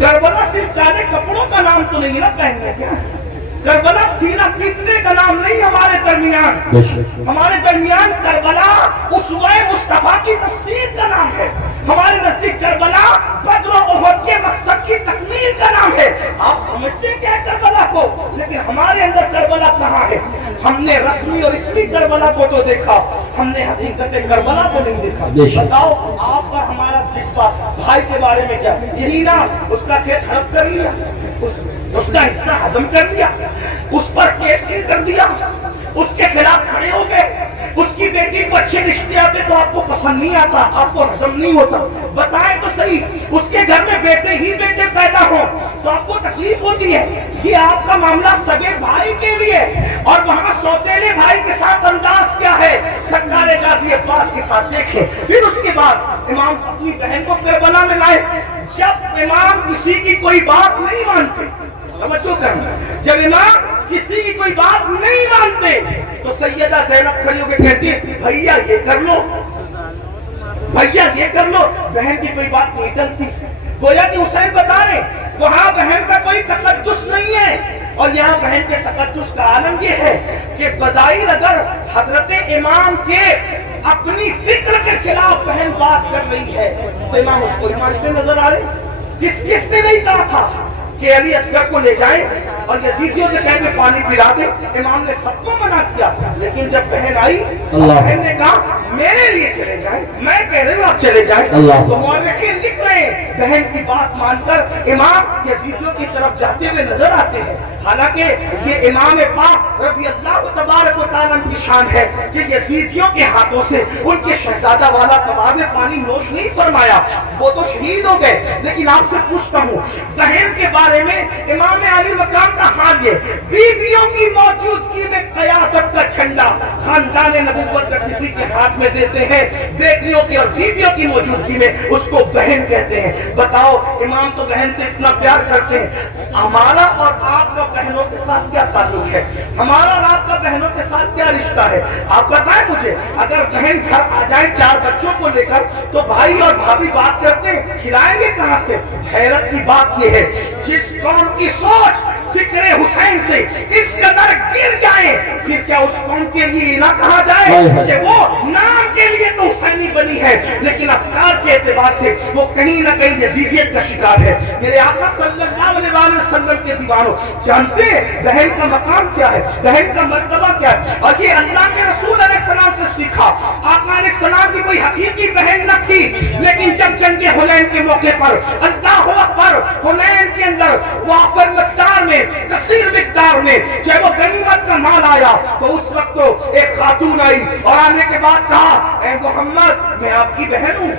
کربلا صرف کالے کپڑوں کا نام تو نہیں نا پہننے, کیا کربلا سینہ پیٹنے کا نام نہیں. ہمارے درمیان کربلا اسوہ مصطفیٰ کی تفسیر کا نام ہے. ہمارے نزدیک کربلا بدر و احد کے مقصد کی تکمیل کا نام ہے. آپ سمجھتے کیا ہے کربلا کو, لیکن ہمارے اندر کربلا کہاں ہے؟ ہم نے رسمی اور اسمی کربلا کو تو دیکھا, ہم نے حقیقت کربلا کو نہیں دیکھا. بتاؤ آپ کا ہمارا جذبہ بھائی کے بارے میں کیا, یہی نا اس کا کھیت ہڑپ کر لیا, اس کا حصہ ہضم کر لیا, اس پر کیس کر دیا, اس کے خلاف کھڑے ہو گئے, اس کی بیٹی کو اچھے رشتے آتے تو آپ کو پسند نہیں آتا, آپ کو ہضم نہیں ہوتا. بتائیں تو صحیح, اس کے گھر میں بیٹے ہی بیٹے پیدا ہوں تو آپ کو تکلیف ہوتی ہے. یہ آپ کا معاملہ سگے بھائی کے لیے, اور وہاں سوتیلے بھائی کے ساتھ انداز کیا ہے سرکار غازی عباس کے ساتھ دیکھیں. پھر اس کے بعد امام اپنی بہن کو کربلا میں لائے. جب امام کسی کی کوئی بات نہیں مانتے, توجہ کرنا, جب امام کسی کی کوئی بات نہیں مانتے تو سیدہ زینب کھڑی ہو کے کہتی ہے بھیا یہ کر لو, بھیا یہ کر لو. بہن کی کوئی بات نہیں ٹلتی. گویا کہ حسین بتا رہے وہاں بہن کا کوئی تقدس نہیں ہے, اور یہاں بہن کے تقدس کا عالم یہ ہے کہ بظاہر اگر حضرت امام کے اپنی فکر کے خلاف بہن بات کر رہی ہے تو امام اس کو مانتے نظر آ رہے. کس نے نہیں کہا تھا کہ علی اصغر کو لے جائیں اور یزیدیوں سے کہہ کے پانی پلا دیں؟ امام نے سب کو منع کیا, لیکن جب بہن آئی بہن نے کہا میرے لیے چلے جائیں, میں کہہ رہی ہوں آپ چلے جائیں. تو مورخین لکھ رہے ہیں بہن کی بات مان کر امام یزیدیوں کی طرف جاتے ہوئے نظر آتے ہیں. حالانکہ یہ امام پاک رضی اللہ تبارک و تعالیٰ کی شان ہے کہ یزیدیوں کے ہاتھوں سے ان کے شہزادہ والا کباب نے پانی نوش نہیں فرمایا, وہ تو شہید ہو گئے. لیکن آپ سے پوچھتا ہوں بہن کے بارے میں امام علی مقام کا حال یہ, بیویوں کی موجودگی میں قیادت کا جھنڈا خاندان نبوت کا کسی کے ہاتھ میں دیتے ہیں, بیٹیوں کی اور بیویوں کی موجودگی میں اس کو بہن کہتے ہیں. بتاؤ امام تو بہن سے اتنا پیار کرتے ہیں, ہمارا اور آپ کا بہنوں کے ساتھ کیا تعلق ہے, ہمارا اور آپ کا بہنوں کے ساتھ کیا رشتہ ہے؟ آپ بتائیں مجھے. اگر بہن گھر آ جائیں 4 بچوں کو لے کر تو بھائی اور بھابھی بات کرتے ہیں, کھلائیں گے کہاں سے؟ حیرت کی بات یہ ہے جس قوم کی سوچ فکر حسین سے اس قدر گر جائے, پھر کیا اس قوم کے لیے نہ کہا جائے کہ وہ نام کے لیے تو حسینی بنی ہے لیکن افکار کے اعتبار سے وہ کہیں نہ کہیں یزیدیت کا شکار ہے. میرے آقا صلی اللہ علیہ وسلم کے دیوانوں جانتے ہیں بہن کا مقام کیا ہے, بہن کا مرتبہ کیا ہے, اور یہ اللہ کے رسول علیہ السلام سے سیکھا. آقا علیہ السلام کی کوئی حقیقی بہن نہ تھی, لیکن جب جنگ حنین کے موقع پر اللہ اکبر حنین کے اندر وافر مقدار میں کثیر مقدار میں جب وہ غنیمت کا مال آیا تو اس وقت تو ایک خاتون آئی اور آنے کے بعد کہا اے محمد میں آپ کی بہن ہوں,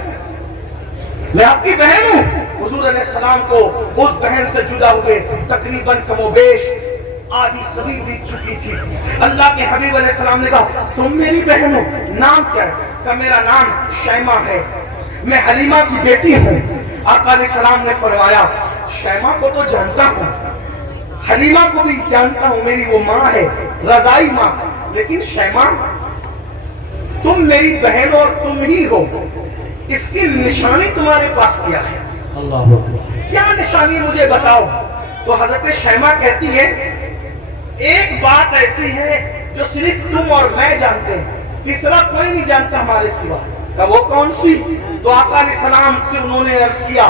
میں آپ کی بہن ہوں. حضور علیہ السلام کو اس بہن سے جدا ہوئے تقریباً کم و بیش آدھی صدی بیت چکی تھی. اللہ کے حبیب علیہ السلام نے کہا تم میری بہن ہو, نام کیا ہے؟ کہ میرا نام شیمہ ہے, میں حلیمہ کی بیٹی ہوں. آقا علیہ السلام نے فرمایا شیمہ کو تو جانتا ہوں, حلیمہ کو بھی جانتا ہوں, میری وہ ماں ہے, رضائی ماں, لیکن شیمہ تم میری بہن اور تم ہی ہو, اس کی نشانی تمہارے پاس کیا ہے؟ کیا نشانی مجھے بتاؤ. تو حضرت شیمہ کہتی ہے ایک بات ایسی ہے جو صرف تم اور میں جانتے ہیں, تیسرا کوئی نہیں جانتا ہمارے سوا. وہ کون سی؟ تو آقا علیہ السلام سے انہوں نے عرض کیا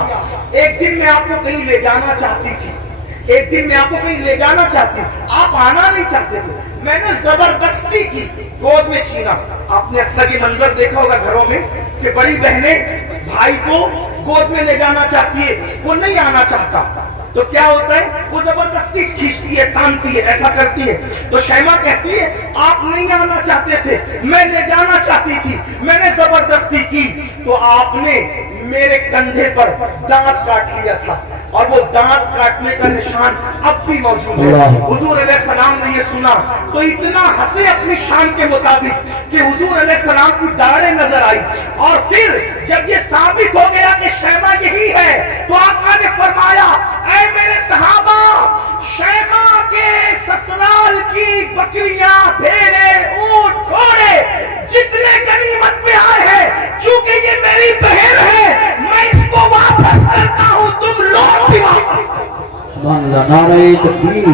ایک دن میں آپ کو کہیں لے جانا چاہتی تھی, ایک دن میں آپ کو کہیں لے جانا چاہتی, آپ آنا نہیں چاہتے تھے, میں نے زبردستی کی, گود میں چھینا. آپ نے اکثر یہ منظر دیکھا ہوگا گھروں میں کہ بڑی بہنیں بھائی کو گود میں لے جانا چاہتی ہے, وہ نہیں آنا چاہتا تو کیا ہوتا ہے, وہ زبردستی کھینچتی ہے, تانتی ہے, ایسا کرتی ہے. تو شیمہ کہتی ہے آپ نہیں آنا چاہتے تھے, میں لے جانا چاہتی تھی, میں نے زبردستی کی تو آپ نے میرے کندھے پر دانت کاٹ لیا تھا. اور وہ دانت کاٹنے کا نشان اب بھی موجود ہے۔ حضور علیہ السلام نے یہ سنا تو اتنا ہنسے اپنی شان کے مطابق کہ حضور علیہ السلام کی داڑھیں نظر آئی، اور پھر جب یہ ثابت ہو گیا کہ شیمہ یہی ہے تو آقا نے فرمایا اے میرے صحابہ، شیمہ کے سسرال کی بکریاں، بھیڑیں، اونٹ، گھوڑے جتنے غنیمت میں آئے ہیں، چونکہ یہ میری بہن ہے میں اس کو واپس کرتا ہوں، تم لوگ بھی واپس سبحان اللہ، نعرہ تکبیر۔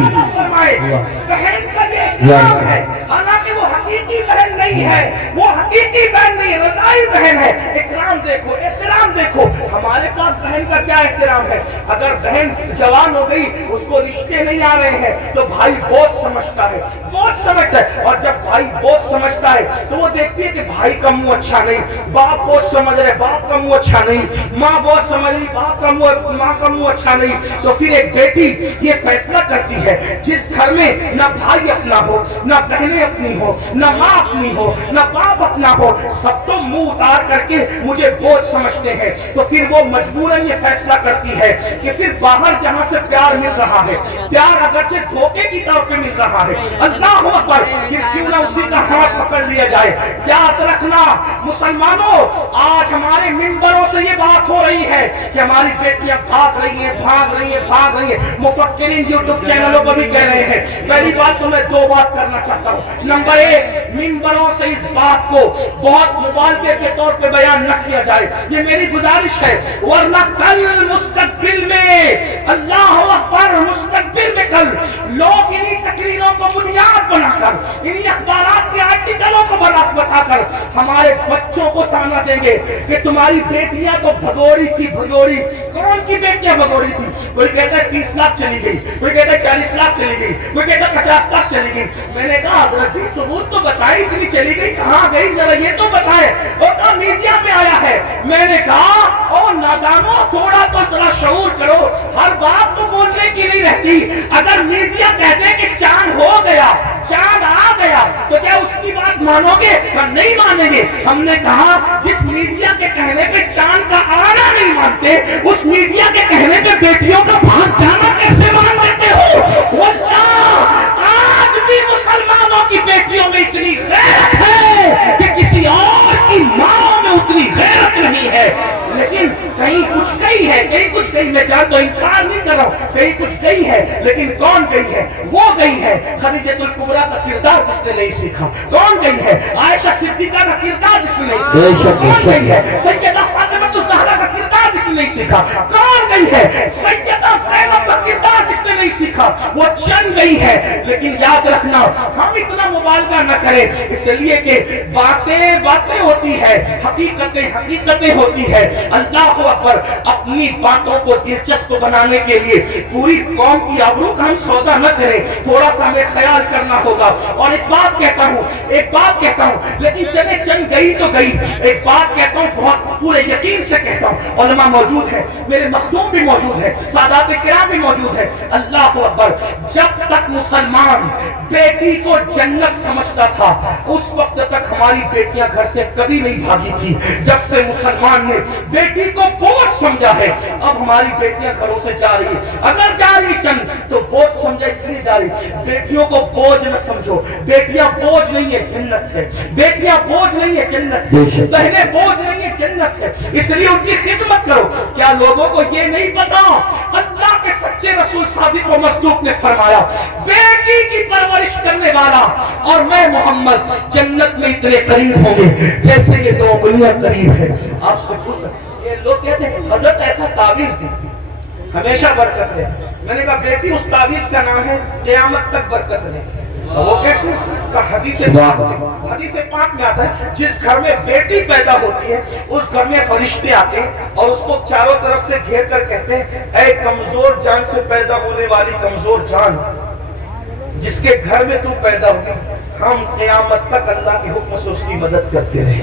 بہن کا یہ اکرام ہے، حالانکہ وہ حقیقی بہن نہیں ہے، وہ حقیقی بہن نہیں، رضائی بہن ہے۔ اکرام دیکھو، احترام دیکھو، ہمارے پاس بہن کا کیا احترام ہے؟ اگر بہن جوان ہو گئی، اس کو رشتے نہیں آ رہے ہیں تو بھائی بہت سمجھتا ہے، بہت سمجھتا ہے، اور جب بھائی بہت سمجھتا ہے تو وہ دیکھتی ہے کہ بھائی کا منہ اچھا نہیں، باپ بہت سمجھ رہے، باپ کا منہ اچھا نہیں، ماں بہت سمجھ رہی، باپ کا منہ، ماں کا منہ اچھا نہیں، تو پھر ایک بیٹی یہ فیصلہ کرتی ہے جس گھر میں نہ بھائی اپنا ہو، نہ بہنیں اپنی ہو، نہ ماں اپنی ہو، نہ باپ اپنا ہو، سب تو منہ اتار کر کے مجھے بوجھ سمجھتے ہیں، تو پھر وہ مجبوراً یہ فیصلہ کرتی ہے کہ پھر باہر جہاں سے پیار مل رہا ہے، پیار اگرچہ دھوکے کی طور پہ مل رہا ہے، اللہ اکبر، پھر کیوں نہ اسی کا ہاتھ پکڑ لیا جائے۔ یاد رکھنا مسلمانوں، آج ہمارے منبروں سے یہ بات ہو رہی ہے کہ ہماری بیٹیاں بھاگ رہی ہیں، بھاگ رہی ہیں، بھاگ رہی ہیں، مفکرین یوٹیوب چینلوں پر بھی کہہ رہے ہیں۔ پہلی بات تو میں دو بات کرنا چاہتا ہوں۔ نمبر ایک، منبروں سے اس بات کو بہت مبالغے کے طور پہ بیان نہ کیا جائے، یہ میری گزارش ہے، ورنہ کل مستقبل میں، اللہ اکبر، مستقبل میں کل لوگ انہی تقریروں کو بنیاد بنا کر، انہی اخبارات کے آرٹیکلوں کو بتا کر ہمارے بچوں کو تانا دیں گے کہ تمہاری بیٹیاں تو بھگوڑی تھی، بھگوڑی۔ کون کی بیٹیاں بھگوڑی تھی؟ کوئی کہتا ہے 30 لاکھ چلی گئی، کوئی کہتا ہے 40 لاکھ چلی گئی، کوئی کہتا ہے 50 لاکھ چلی گئی۔ میں نے کہا حضرت جی ثبوت تو بتائیں اتنی چلی گئی کہاں گئی، ذرا یہ تو بتائیں۔ اور کہا میڈیا میں آیا ہے۔ میں نے کہا او نادانو، تھوڑا تو ذرا شعور کرو، ہر بات تو بولنے کی نہیں رہتی۔ اگر میڈیا کہتے کہ چاند ہو گیا، چاند آ گیا، تو کیا اس کی بات مانو گے؟ ہم نہیں مانیں گے۔ ہم نے کہا جس میڈیا کے کہنے پہ چاند کا آنا نہیں مانتے، اس میڈیا کے کہنے پہ بیٹیوں کا بھاگ جانا کیسے مان دیتے ہو؟ واللہ آج بھی مسلمانوں کی بیٹیوں میں اتنی غیرت ہے کہ کسی اور کی ماں میں اتنی غیرت نہیں ہے۔ لیکن کہیں کچھ گئی ہے، کہیں کچھ گئی، میں چاہتا تو انکار نہیں کر رہا ہوں، کہیں کچھ گئی ہے، لیکن کون گئی ہے؟ وہ گئی ہے خدیجۃ الکبریٰ کا کردار جس نے نہیں سیکھا۔ کون گئی ہے؟ عائشہ صدیقہ کا کردار جس نے نہیں سیکھا۔ کون گئی ہے؟ سیدہ فاطمہ الزہرا کا کردار جس نے نہیں سیکھا۔ کون گئی ہے؟ سیدہ زینب کا کردار جس نے نہیں سیکھا۔ وہ چند گئی ہے، لیکن یاد رکھنا ہم اتنا مبالغہ نہ کریں، اس لیے کہ باتیں باتیں ہوتی ہے، حقیقتیں حقیقتیں ہوتی ہے۔ اللہ اکبر، اپنی باتوں کو دلچسپ بنانے کے لیے پوری قوم کی آبرو کا ہم سودا نہ کریں، تھوڑا سا ہمیں خیال کرنا ہوگا۔ اور ایک بات کہتا ہوں، لیکن چلے چند گئی تو گئی، ایک بات کہتا ہوں بہت پورے یقین سے کہتا ہوں، علماء موجود ہیں، میرے مخدوم بھی موجود ہیں، سادات کرام بھی موجود ہیں۔ اللہ اکبر، جب تک مسلمان بیٹی کو جنت سمجھتا تھا اس وقت تک ہماری بیٹیاں گھر سے کبھی نہیں بھاگی تھی۔ جب سے مسلمان نے بیٹی کو بوجھ سمجھا ہے، اب ہماری بیٹیاں گھروں سے جا رہی ہیں، اگر جا رہی چند تو بوجھ سمجھا اس لیے جا رہی۔ بیٹیوں کو بوجھ نہ سمجھو، بیٹیاں بوجھ نہیں ہے، جنت ہے۔ بیٹیاں بوجھ نہیں ہے، جنت ہے۔ بہنیں بوجھ نہیں ہے، جنت ہے، اس لیے ان کی خدمت کرو۔ کیا لوگوں کو یہ نہیں پتا؟ اللہ کے سچے رسول صادق و مصدوق نے فرمایا بیٹی کی پرورش کرنے والا اور میں محمد جنت میں اتنے قریب ہوں گے جیسے یہ دو انگلیاں قریب ہے۔ آپ سے پوچھیں، یہ لوگ کہتے ہیں حضرت ایسا تعویذ دی ہمیشہ برکت ہے۔ میں نے کہا بیٹی اس تعویذ کا نام ہے قیامت تک برکت رہے۔ وہ کیسے؟ حدیث پاک میں آتا ہے جس گھر میں بیٹی پیدا ہوتی ہے اس گھر میں فرشتے آتے ہیں اور اس کو چاروں طرف سے گھیر کر کہتے ہیں اے کمزور جان سے پیدا ہونے والی کمزور جان، جس کے گھر میں تو پیدا ہوئی، ہم قیامت تک اللہ کے حکم سے اس کی مدد کرتے رہے۔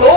2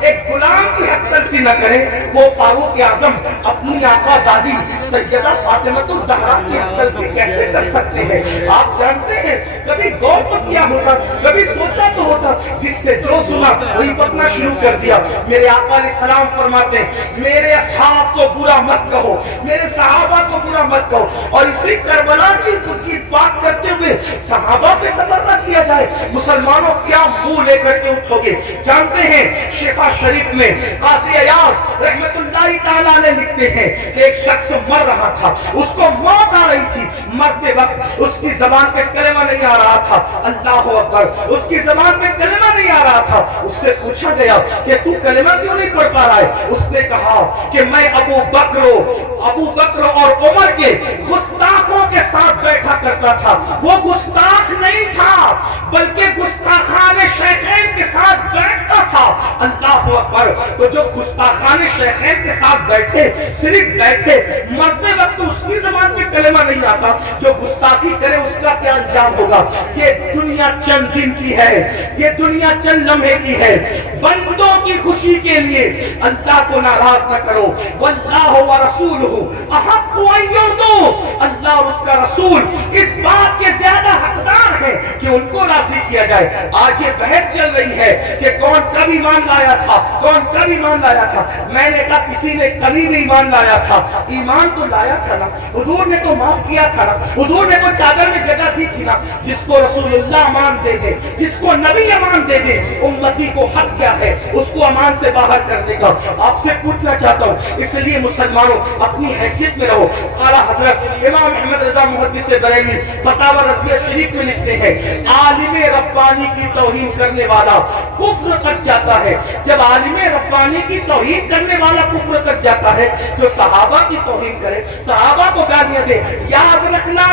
ایک غلام کی حق تلفی نہ کرے، وہ فاروق اعظم اپنی آقا زادی سیدہ فاطمہ الزہرا کی حق تلفی کیسے کر سکتے ہیں؟ آپ جانتے ہیں کبھی غور تو کیا ہوتا، کبھی سوچا تو ہوتا، جس سے جو سنا وہی پڑھنا شروع کر دیا۔ میرے آقا علیہ السلام فرماتے ہیں میرے اصحاب کو برا مت کہو، میرے صحابہ کو برا مت کہو، اور اسی کربلا کی بات کرتے ہوئے صحابہ پہ تبرہ کیا جائے، مسلمانوں کیا منہ لے کر کے اٹھو گے؟ جانتے ہیں شفا شریف میں قاضی ایاز رحمت اللہ تعالیٰ نے لکھتے ہیں کہ ایک شخص مر رہا تھا، اس کو موت آ رہی تھی، مرتے وقت اس کی زبان پہ کلمہ نہیں آ رہا تھا، اللہ اکبر، اس کی زبان پہ کلمہ نہیں آ رہا تھا۔ اس سے پوچھا گیا کہ تو کلمہ کیوں نہیں پڑھ پا رہا ہے؟ اس نے کہا کہ میں ابو بکر اور عمر کے گستاخوں کے ساتھ بیٹھا کرتا تھا۔ وہ گستاخ نہیں تھا بلکہ گستاخان شیخین کے ساتھ بیٹھتا تھا، اللہ اکبر۔ تو جو گستاخان شیخین کے ساتھ بیٹھے، صرف بیٹھے، مرتے وقت اس کی زبان پہ کلمہ نہیں آتا، جو گستاخی کرے اس کا کیا انجام ہوگا؟ یہ دنیا چند دن کی ہے، یہ دنیا چند لمحے کی ہے، بندوں کی خوشی کے لیے اللہ کو ناراض نہ کرو۔ واللہ ورسولہ احق ان یرضوا، اللہ اور اس کا رسول اس بات کے زیادہ حقدار ہیں کہ ان کو راضی کیا جائے۔ آج یہ بحث چل رہی ہے کہ کون کب ایمان لایا تھا، کون کب ایمان لایا تھا۔ میں نے کہا کسی نے کبھی نہیں ایمان لایا تھا، ایمان تو لایا تھا نا، حضور نے تو معاف کیا تھا نا، حضور نے تو چادر میں جگہ دی تھی نا۔ جس کو رسول اللہ امان دے دے، جس کو نبی امان دے دے، امتی کو حق کیا ہے اس کو امان سے باہر کرنے کا؟ آپ سے پوچھنا چاہتا ہوں، اس لیے مسلمانوں اپنی حیثیت میں رہو۔ اعلیٰ حضرت امام احمد رضا محدث بریلوی فتاوی رضویہ شریف میں لکھتے ہیں عالم ربانی کی توہین کرنے والا کفر تک جاتا ہے۔ جب عالم ربانی کی توہین کرنے والا کفر تک جاتا ہے، جو صحابہ کی توہین کرے، صحابہ کو گالیاں دے، یاد رکھنا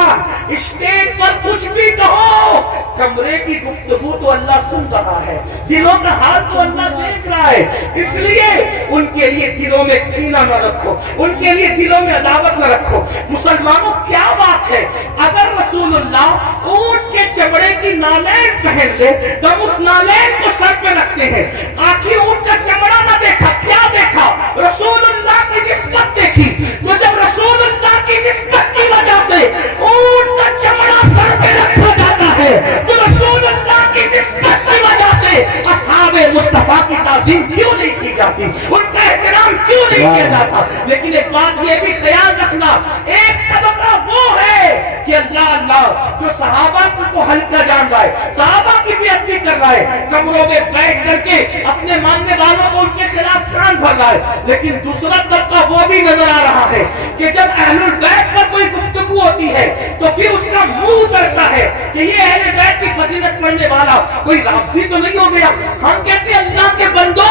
اسٹیج پر کچھ بھی کہو، کمرے کی گفتگو تو اللہ سن رہا ہے، دلوں کا حال تو اللہ دیکھ رہا ہے۔ اس لیے ان کے لیے دلوں میں کینہ نہ رکھو، ان کے لیے دلوں میں عداوت نہ رکھو۔ مسلمانوں کیا بات ہے، اگر رسول اللہ اونٹ کے چمڑے کی نالین پہن لے تو ہم اس نالین کو سر پہ رکھتے ہیں۔ آخر اونٹ کا چمڑا نہ دیکھا، کیا دیکھا؟ رسول اللہ کی نسبت دیکھی۔ تو جب رسول اللہ کی نسبت کی وجہ سے اونٹ کا چمڑا سر پہ رکھا جاتا ہے، تو رسول اللہ کی نسبت کی وجہ سے اصحاب مصطفیٰ کی تعظیم کیوں نہیں کی جاتی، ان کا احترام کیوں نہیں کیا جاتا؟ لیکن ایک بات یہ بھی خیال رکھنا، ایک طبقہ وہ ہے کہ اللہ جو صحابہ کو ہلکا جان رہا ہے، صحابہ کی بھی عزت کر رہا ہے، کمروں میں بیٹھ کر کے اپنے ماننے والوں کو ان کے خلاف کان بھر رہا ہے۔ لیکن دوسرا طبقہ وہ بھی نظر آ رہا ہے کہ جب اہل البیت پر کوئی گفتگو ہوتی ہے تو پھر اس کا منہ اترتا ہے کہ یہ اہل بیت کی فضیلت پڑھنے والا کوئی رافضی تو نہیں ہو گیا۔ ہم کہتے ہیں اللہ کے بندو،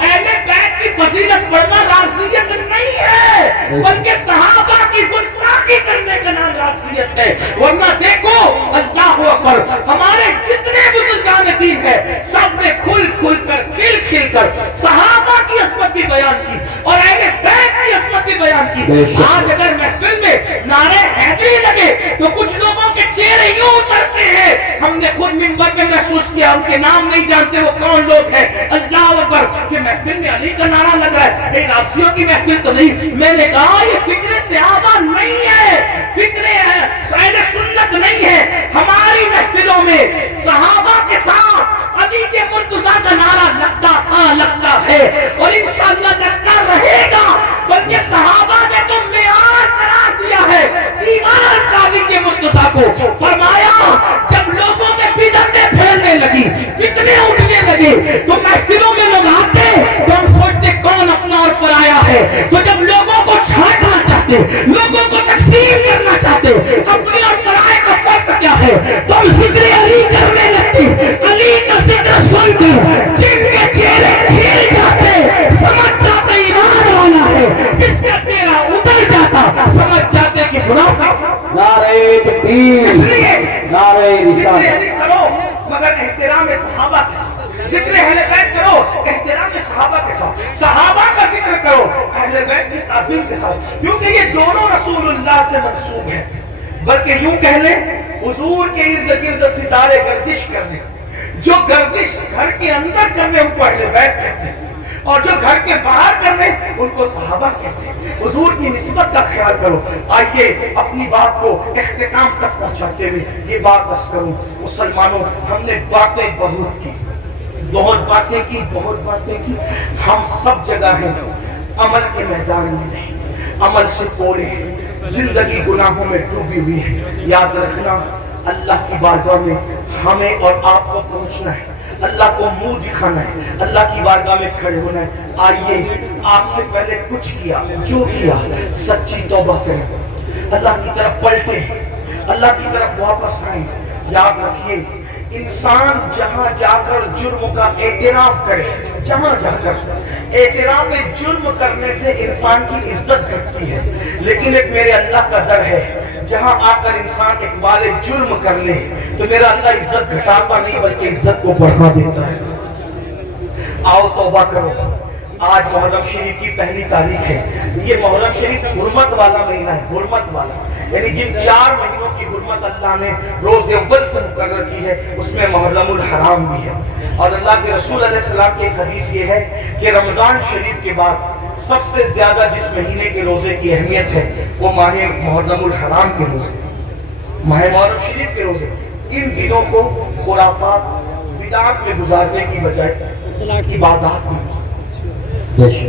اہل بیت کی فضیلت پڑھنا رافضیت نہیں ہے، بلکہ صحابہ کی گستاخی کرنے کا نام رافضیت ہے۔ ورنہ دیکھو اللہ اکبر، ہمارے جتنے بزرگان دین ہیں سب نے کھل کر صحابہ کی عصمت بھی بیان کی اور اہل بیت کی عصمت بھی بیان کی۔ آج اگر محفل میں نعرے حیدری لگے تو کچھ لوگوں کے چہرے یوں اترتے ہیں، ہم نے خود منبر میں محسوس کیا، ان کے نام نہیں جانتے وہ کون لوگ ہیں، اللہ اکبر، کہ محفل میں علی کا نعرہ لگ رہا ہے، یہ رافضیوں کی محفل تو نہیں۔ میں نے کہا یہ فکر صحابہ نہیں ہے، فکر اہل سنت نہیں ہے۔ ہماری محفلوں میں صحابہ کے ساتھ علی کے مرتضیٰ کا نعرہ لگتا ہے اور انشاءاللہ لگتا رہے گا، بلکہ صحابہ نے تو معیار قرار دیا ہے ایمان کا علی کے مرتضیٰ کو۔ فرمایا جب لوگوں میں بدعتیں پھیلنے لگی، فتنے اٹھنے لگے، تو محفلوں میں لوگ آتے تو ہم سوچتے کون اپنا اور پرایا ہے، تو جب لوگوں کو چھانٹنا چاہتے، لوگوں کو تقسیم کرنا چاہتے، اپنے اور پرائے کا فرق کیا ہے، تو ہم ذکر علی کرنے لگتے۔ علی کا ذکر سن کر جن کے چہرے کھل جاتے سمجھ جاتے ایمان والا ہے، جس کا چہرہ اتر جاتا سمجھ جاتے کہ منافق۔ نعرہ تکبیر، اس لیے نعرہ ذکر رسالت، علی کرو مگر احترام صحابہ کے ساتھ، ذکر اہل بیت کرو احترام صحابہ کے ساتھ، صحابہ کا ذکر کرو اہل بیت کی تعظیم کے ساتھ، کیونکہ یہ دونوں رسول اللہ سے منسوب ہیں۔ بلکہ یوں کہہ لیں حضور کے ارد گرد ستارے گردش کرنے، جو گردش گھر کے اندر کرنے ان کو اہل بیت کہتے ہیں۔ اور جو گھر کے باہر کر رہے ہیں ان کو صحابہ کہتے ہیں. حضور کی نسبت کا خیال کرو. آئیے اپنی بات کو اختتام تک پہنچاتے ہوئے یہ بات عرض کروں. مسلمانوں ہم نے باتیں بہت کی, بہت باتیں کی. ہم سب جگہ ہیں, عمل کے میدان میں نہیں, عمل سے کوڑے ہیں, زندگی گناہوں میں ڈوبی ہوئی ہے. یاد رکھنا اللہ کی بارگاہ میں ہمیں اور آپ کو پہنچنا ہے, اللہ کو منہ دکھانا ہے, اللہ کی بارگاہ میں کھڑے ہونا ہے. آئیے آج سے پہلے کچھ کیا, جو کیا سچی توبہ کریں, اللہ کی طرف پلٹیں, اللہ کی طرف واپس آئیں. یاد رکھیے انسان جہاں جا کر جرم کا اعتراف کرے, جہاں جا کر اعتراف جرم کرنے سے انسان کی عزت گھٹتی ہے, لیکن ایک میرے اللہ کا در ہے جہاں آ کر انسان اقبال جرم کر لے تو میرا اللہ عزت گھٹاتا نہیں بلکہ عزت کو بڑھا دیتا ہے. آؤ توبہ کرو. آج محرم شریف کی پہلی تاریخ ہے. یہ محرم شریف حرمت والا مہینہ ہے, حرمت والا, یعنی جن 4 مہینوں کی حرمت اللہ نے روز اول سے مقرر کی ہے اس میں محرم الحرام بھی ہے. اور اللہ کے رسول علیہ السلام کی ایک حدیث یہ ہے کہ رمضان شریف کے بعد سب سے زیادہ جس مہینے کے روزے کی اہمیت ہے وہ ماہ محرم الحرام کے روزے, ماہ محرم شریف کے روزے. ان دنوں کو خرافات بدعات میں گزارنے کی بجائے عبادات میں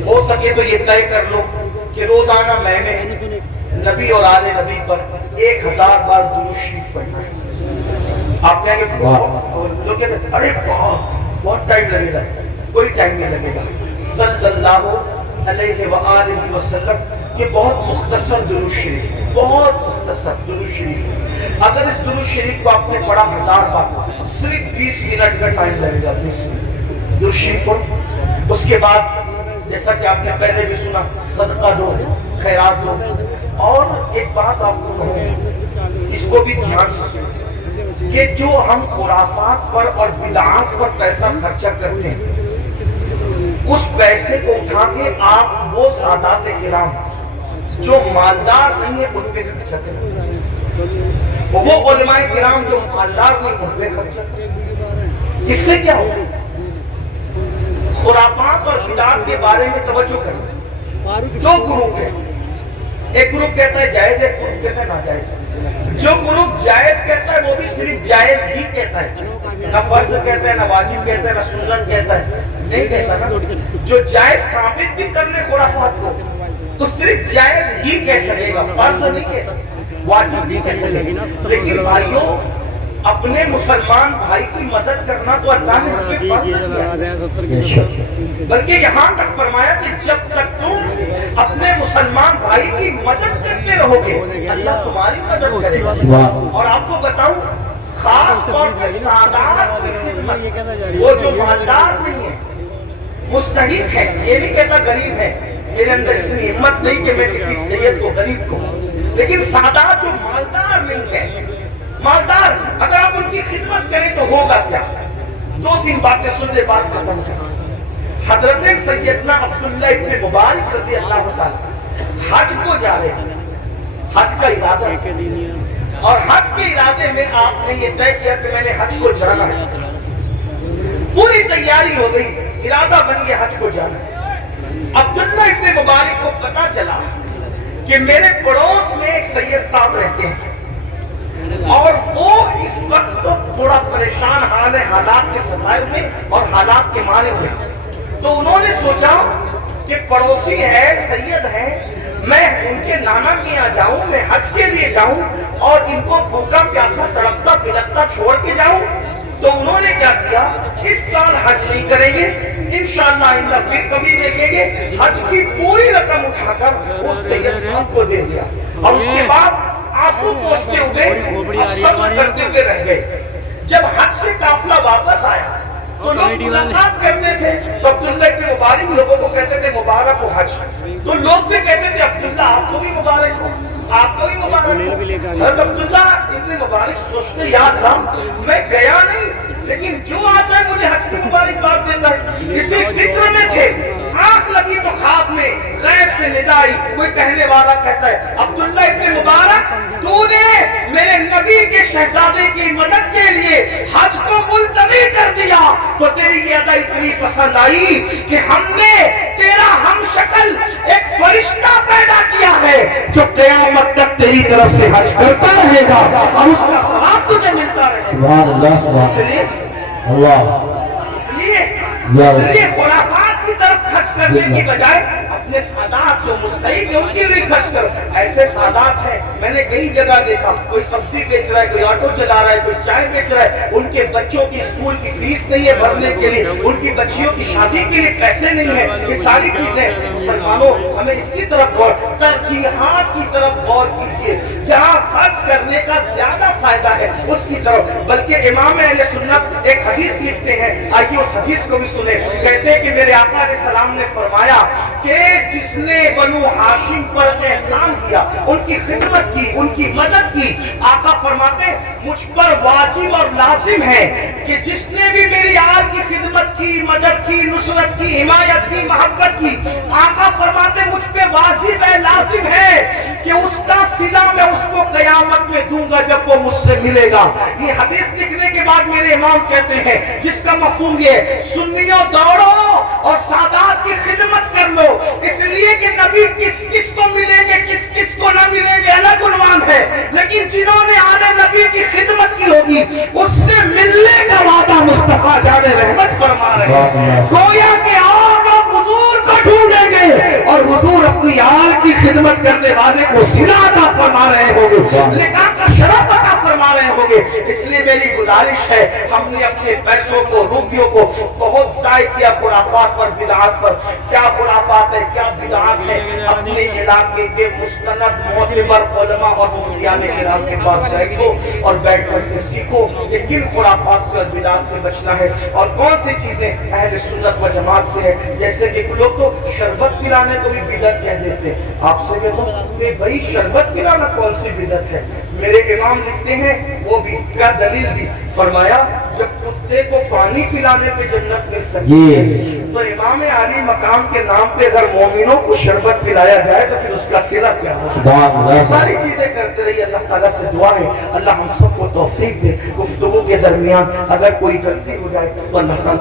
ہو سکے تو یہ طے کر لو کہ روزانہ میں نے نبی اور آل نبی پر 1000 بار درود شریف پڑھنا ہے. آپ کہیں گے لوگ کہتے ہیں ارے بہت ٹائم لگے گا. کوئی ٹائم نہیں لگے گا. صلی اللہ علیہ وآلہ وسلم یہ بہت مختصر درود شریف, بہت مختصر درود شریف. اگر اس درود شریف کو آپ نے پڑھا 1000 بار صرف 20 منٹ کا ٹائم لگے گا. 20 منٹ درود شریف پڑھو. اس کے بعد جیسا کہ آپ نے پہلے بھی سنا صدقہ دو, خیرات دو. اور ایک بات آپ کو کہوں, اس کو بھی دھیان سے سنو کہ جو ہم خرافات پر اور بدعات پر پیسہ خرچہ کرتے ہیں اس پیسے کو اٹھا کے آپ وہ سادات کرام جو مالدار نہیں ہے ان پہ خرچہ کریں, وہ علماء کرام جو مالدار نہیں ان پہ خرچہ کریں. اس سے کیا ہوگا؟ خرافات اور بدعات کے بارے میں توجہ کریں. 2 گروپ ہیں, ایک گروپ کہتا ہے جائز, ایک گروپ کہتا ہے ناجائز. جو گروپ جائز کہتا ہے وہ بھی صرف جائز ہی کہتا ہے, نہ فرض کہتا ہے, نہ واجب کہتا ہے, نہ سنت کہتا ہے, نہیں کہتا نا. جو جائز ثابت بھی کر لے خرافات کو تو صرف جائز ہی کہہ سکے گا, فرض نہیں کہہ سکے, واجب بھی کہہ سکے گا. لیکن بھائیوں اپنے مسلمان بھائی کی مدد کرنا تو اللہ نے ہمیں فرض کیا, بلکہ یہاں تک فرمایا کہ جب تک تم اپنے مسلمان بھائی کی مدد کرتے رہو گے اللہ تمہاری مدد کرے گا. اور آپ کو بتاؤں خاص طور پہ سادات کی خدمت, وہ جو مالدار نہیں ہے, مستحق ہے, یہ نہیں کہتا غریب ہے, میرے اندر اتنی ہمت نہیں کہ میں کسی سید کو غریب کہوں, لیکن سادات جو مالدار نہیں ہے, مالدار اگر آپ ان کی خدمت کریں تو ہوگا کیا؟ 2-3 باتیں سن لے, بات ختم کریں. حضرت سیدنا عبداللہ ابن مبارک رضی اللہ تعالی حج کو جا رہے ہیں, حج کا ارادہ, اور حج کے ارادے میں آپ نے یہ طے کیا کہ میں نے حج کو جانا ہے. پوری تیاری ہو گئی, ارادہ بن گیا حج کو جانا ہے. عبداللہ ابن مبارک کو پتا چلا کہ میرے پڑوس میں ایک سید صاحب رہتے ہیں اور وہ اس وقت تھوڑا پریشان حال ہے, حالات کے ستائے ہوئے اور حالات کے مارے ہوئے. تو انہوں نے سوچا کہ پڑوسی ہے, سید ہے, میں ان کے نانا کے یہاں جاؤں, میں حج کے لیے جاؤں اور ان کو بھوکا پیاسا تڑپتا پلکتا چھوڑ کے جاؤں. تو انہوں نے کیا کیا, اس سال حج نہیں کریں گے, انشاءاللہ پھر کبھی دیکھیں گے. حج کی پوری رقم اٹھا کر اس سید صاحب کو دے دیا اور اس کے بعد آنسو پوچھتے ہوئے صبر کرتے ہوئے رہ گئے. جب حج سے قافلہ واپس آیا تو لوگ ملاقات کرتے تھے تو عبداللہ ابن مبارک لوگوں کو کہتے تھے مبارک ہو حج, تو لوگ بھی کہتے تھے عبداللہ آپ کو بھی مبارک ہو, آپ کو بھی مبارک ہو. حضرت عبداللہ ابن مبارک سوچتے یا اللہ میں گیا نہیں لیکن جو آتا ہے مجھے حج کی مبارکباد دیتا ہے. اسی فکر میں تھے, آنکھ لگی تو خواب میں غیر سے ندائی, کوئی کہنے والا کہتا ہے عبداللہ ابن مبارک تو نے میرے نبی کے شہزادے کی مدد کے لیے حج کو ملتوی کر دیا, تو تیری یہ ادا اتنی پسند آئی کہ ہم نے قیامت تک تیری طرف سے حج کرتا رہے گا اور اس کا ثواب تجھے ملتا رہے گا۔ سبحان اللہ اس سبحان لیے اللہ اس لیے خرافات کی طرف خرچ کرنے کی بجائے اپنے سادات جو مستحق ہیں ان کے لیے خرچ کرو۔ ایسے سادات ہیں، میں نے کئی جگہ دیکھا، کوئی سبزی بیچ رہا ہے، کوئی آٹو چلا رہا ہے، کوئی چائے بیچ رہا ہے، ان کے بچوں کی اسکول کی فیس نہیں ہے بھرنے کے لیے، ان کی بچیوں کی شادی کے لیے پیسے نہیں ہیں، یہ ساری چیزیں مسلمانوں ہمیں اس کی طرف غور، ترجیحات کی طرف غور کیجیے، جہاں خرچ کرنے کا زیادہ فائدہ ہے اس کی طرف۔ بلکہ امام اہل سنت ایک حدیث لکھتے ہیں، آئیے اس حدیث کو بھی سنیں۔ کہتے ہیں کہ میرے آقا علیہ السلام نے فرمایا کہ جس نے بنو ہاشم پر احسان کیا، ان کی خدمت کی، ان کی مدد کی، آقا فرماتے ہیں مجھ پر واجب اور لازم ہے کہ جس نے بھی میری آل کی خدمت کی، مدد کی، نصرت کی، حمایت کی، محبت کی، آقا فرماتے ہیں مجھ پہ واجب ہے، لازم ہے کہ اس کا صلہ میں اس کو قیامت میں دوں گا جب وہ مجھ سے ملے گا۔ یہ حدیث لکھنے کے بعد میرے امام کہتے ہیں جس کا مفہوم یہ سنیوں دوڑو اور سادات کی خدمت کر لو، اس لیے کہ نبی کس کس کو ملیں گے کس کس کو نہ ملیں گے الگ عنوان ہے، لیکن جنہوں نے آل نبی کی خدمت کی ہوگی اس سے ملنے کا وعدہ مصطفیٰ جان رحمت فرما رہے ہیں۔ گویا کہ اور لوگ حضور کو ڈھونڈیں گے اور حضور اپنی آل کی خدمت کرنے والے کو صلہ عطا فرما رہے ہوں گے، لقاء کا شرف عطا فرما رہے ہوں گے۔ اس لیے میری گزارش ہے، ہم نے اپنے پیسوں کو، روپیوں کو بہت ضائع کیا خرافات پر، بدعات پر۔ کیا خرافات ہے، کیا بدعات ہے؟ اپنے علاقے کے مستند معتبر علماء اور مفتیان کرام کے پاس بیٹھو اور بیٹھ کر کے سیکھو کہ کن خرافات سے اور بدعات سے بچنا ہے اور کون سی چیزیں اہل سنت و جماعت سے ہے۔ جیسے کہ لوگ تو شربت پلانے کو بھی بدعت کہہ دیتے ہیں، آپ سے کہتا ہوں کہ بھائی شربت پلانا کون سی بدعت ہے؟ میرے امام لکھتے ہیں وہ بھی کیا دلیل دی، فرمایا جب کتے کو پانی پلانے پہ جنت مل سکتی ہے تو امام عالی مقام کے نام پہ اگر مومنوں کو شربت پلایا جائے تو پھر اس کا صلہ کیا ہو؟ ساری چیزیں کرتے رہیے۔ اللہ تعالیٰ سے دعا ہے اللہ ہم سب کو توفیق دے۔ گفتگو کے درمیان اگر کوئی غلطی ہو جائے تو اللہ تعالیٰ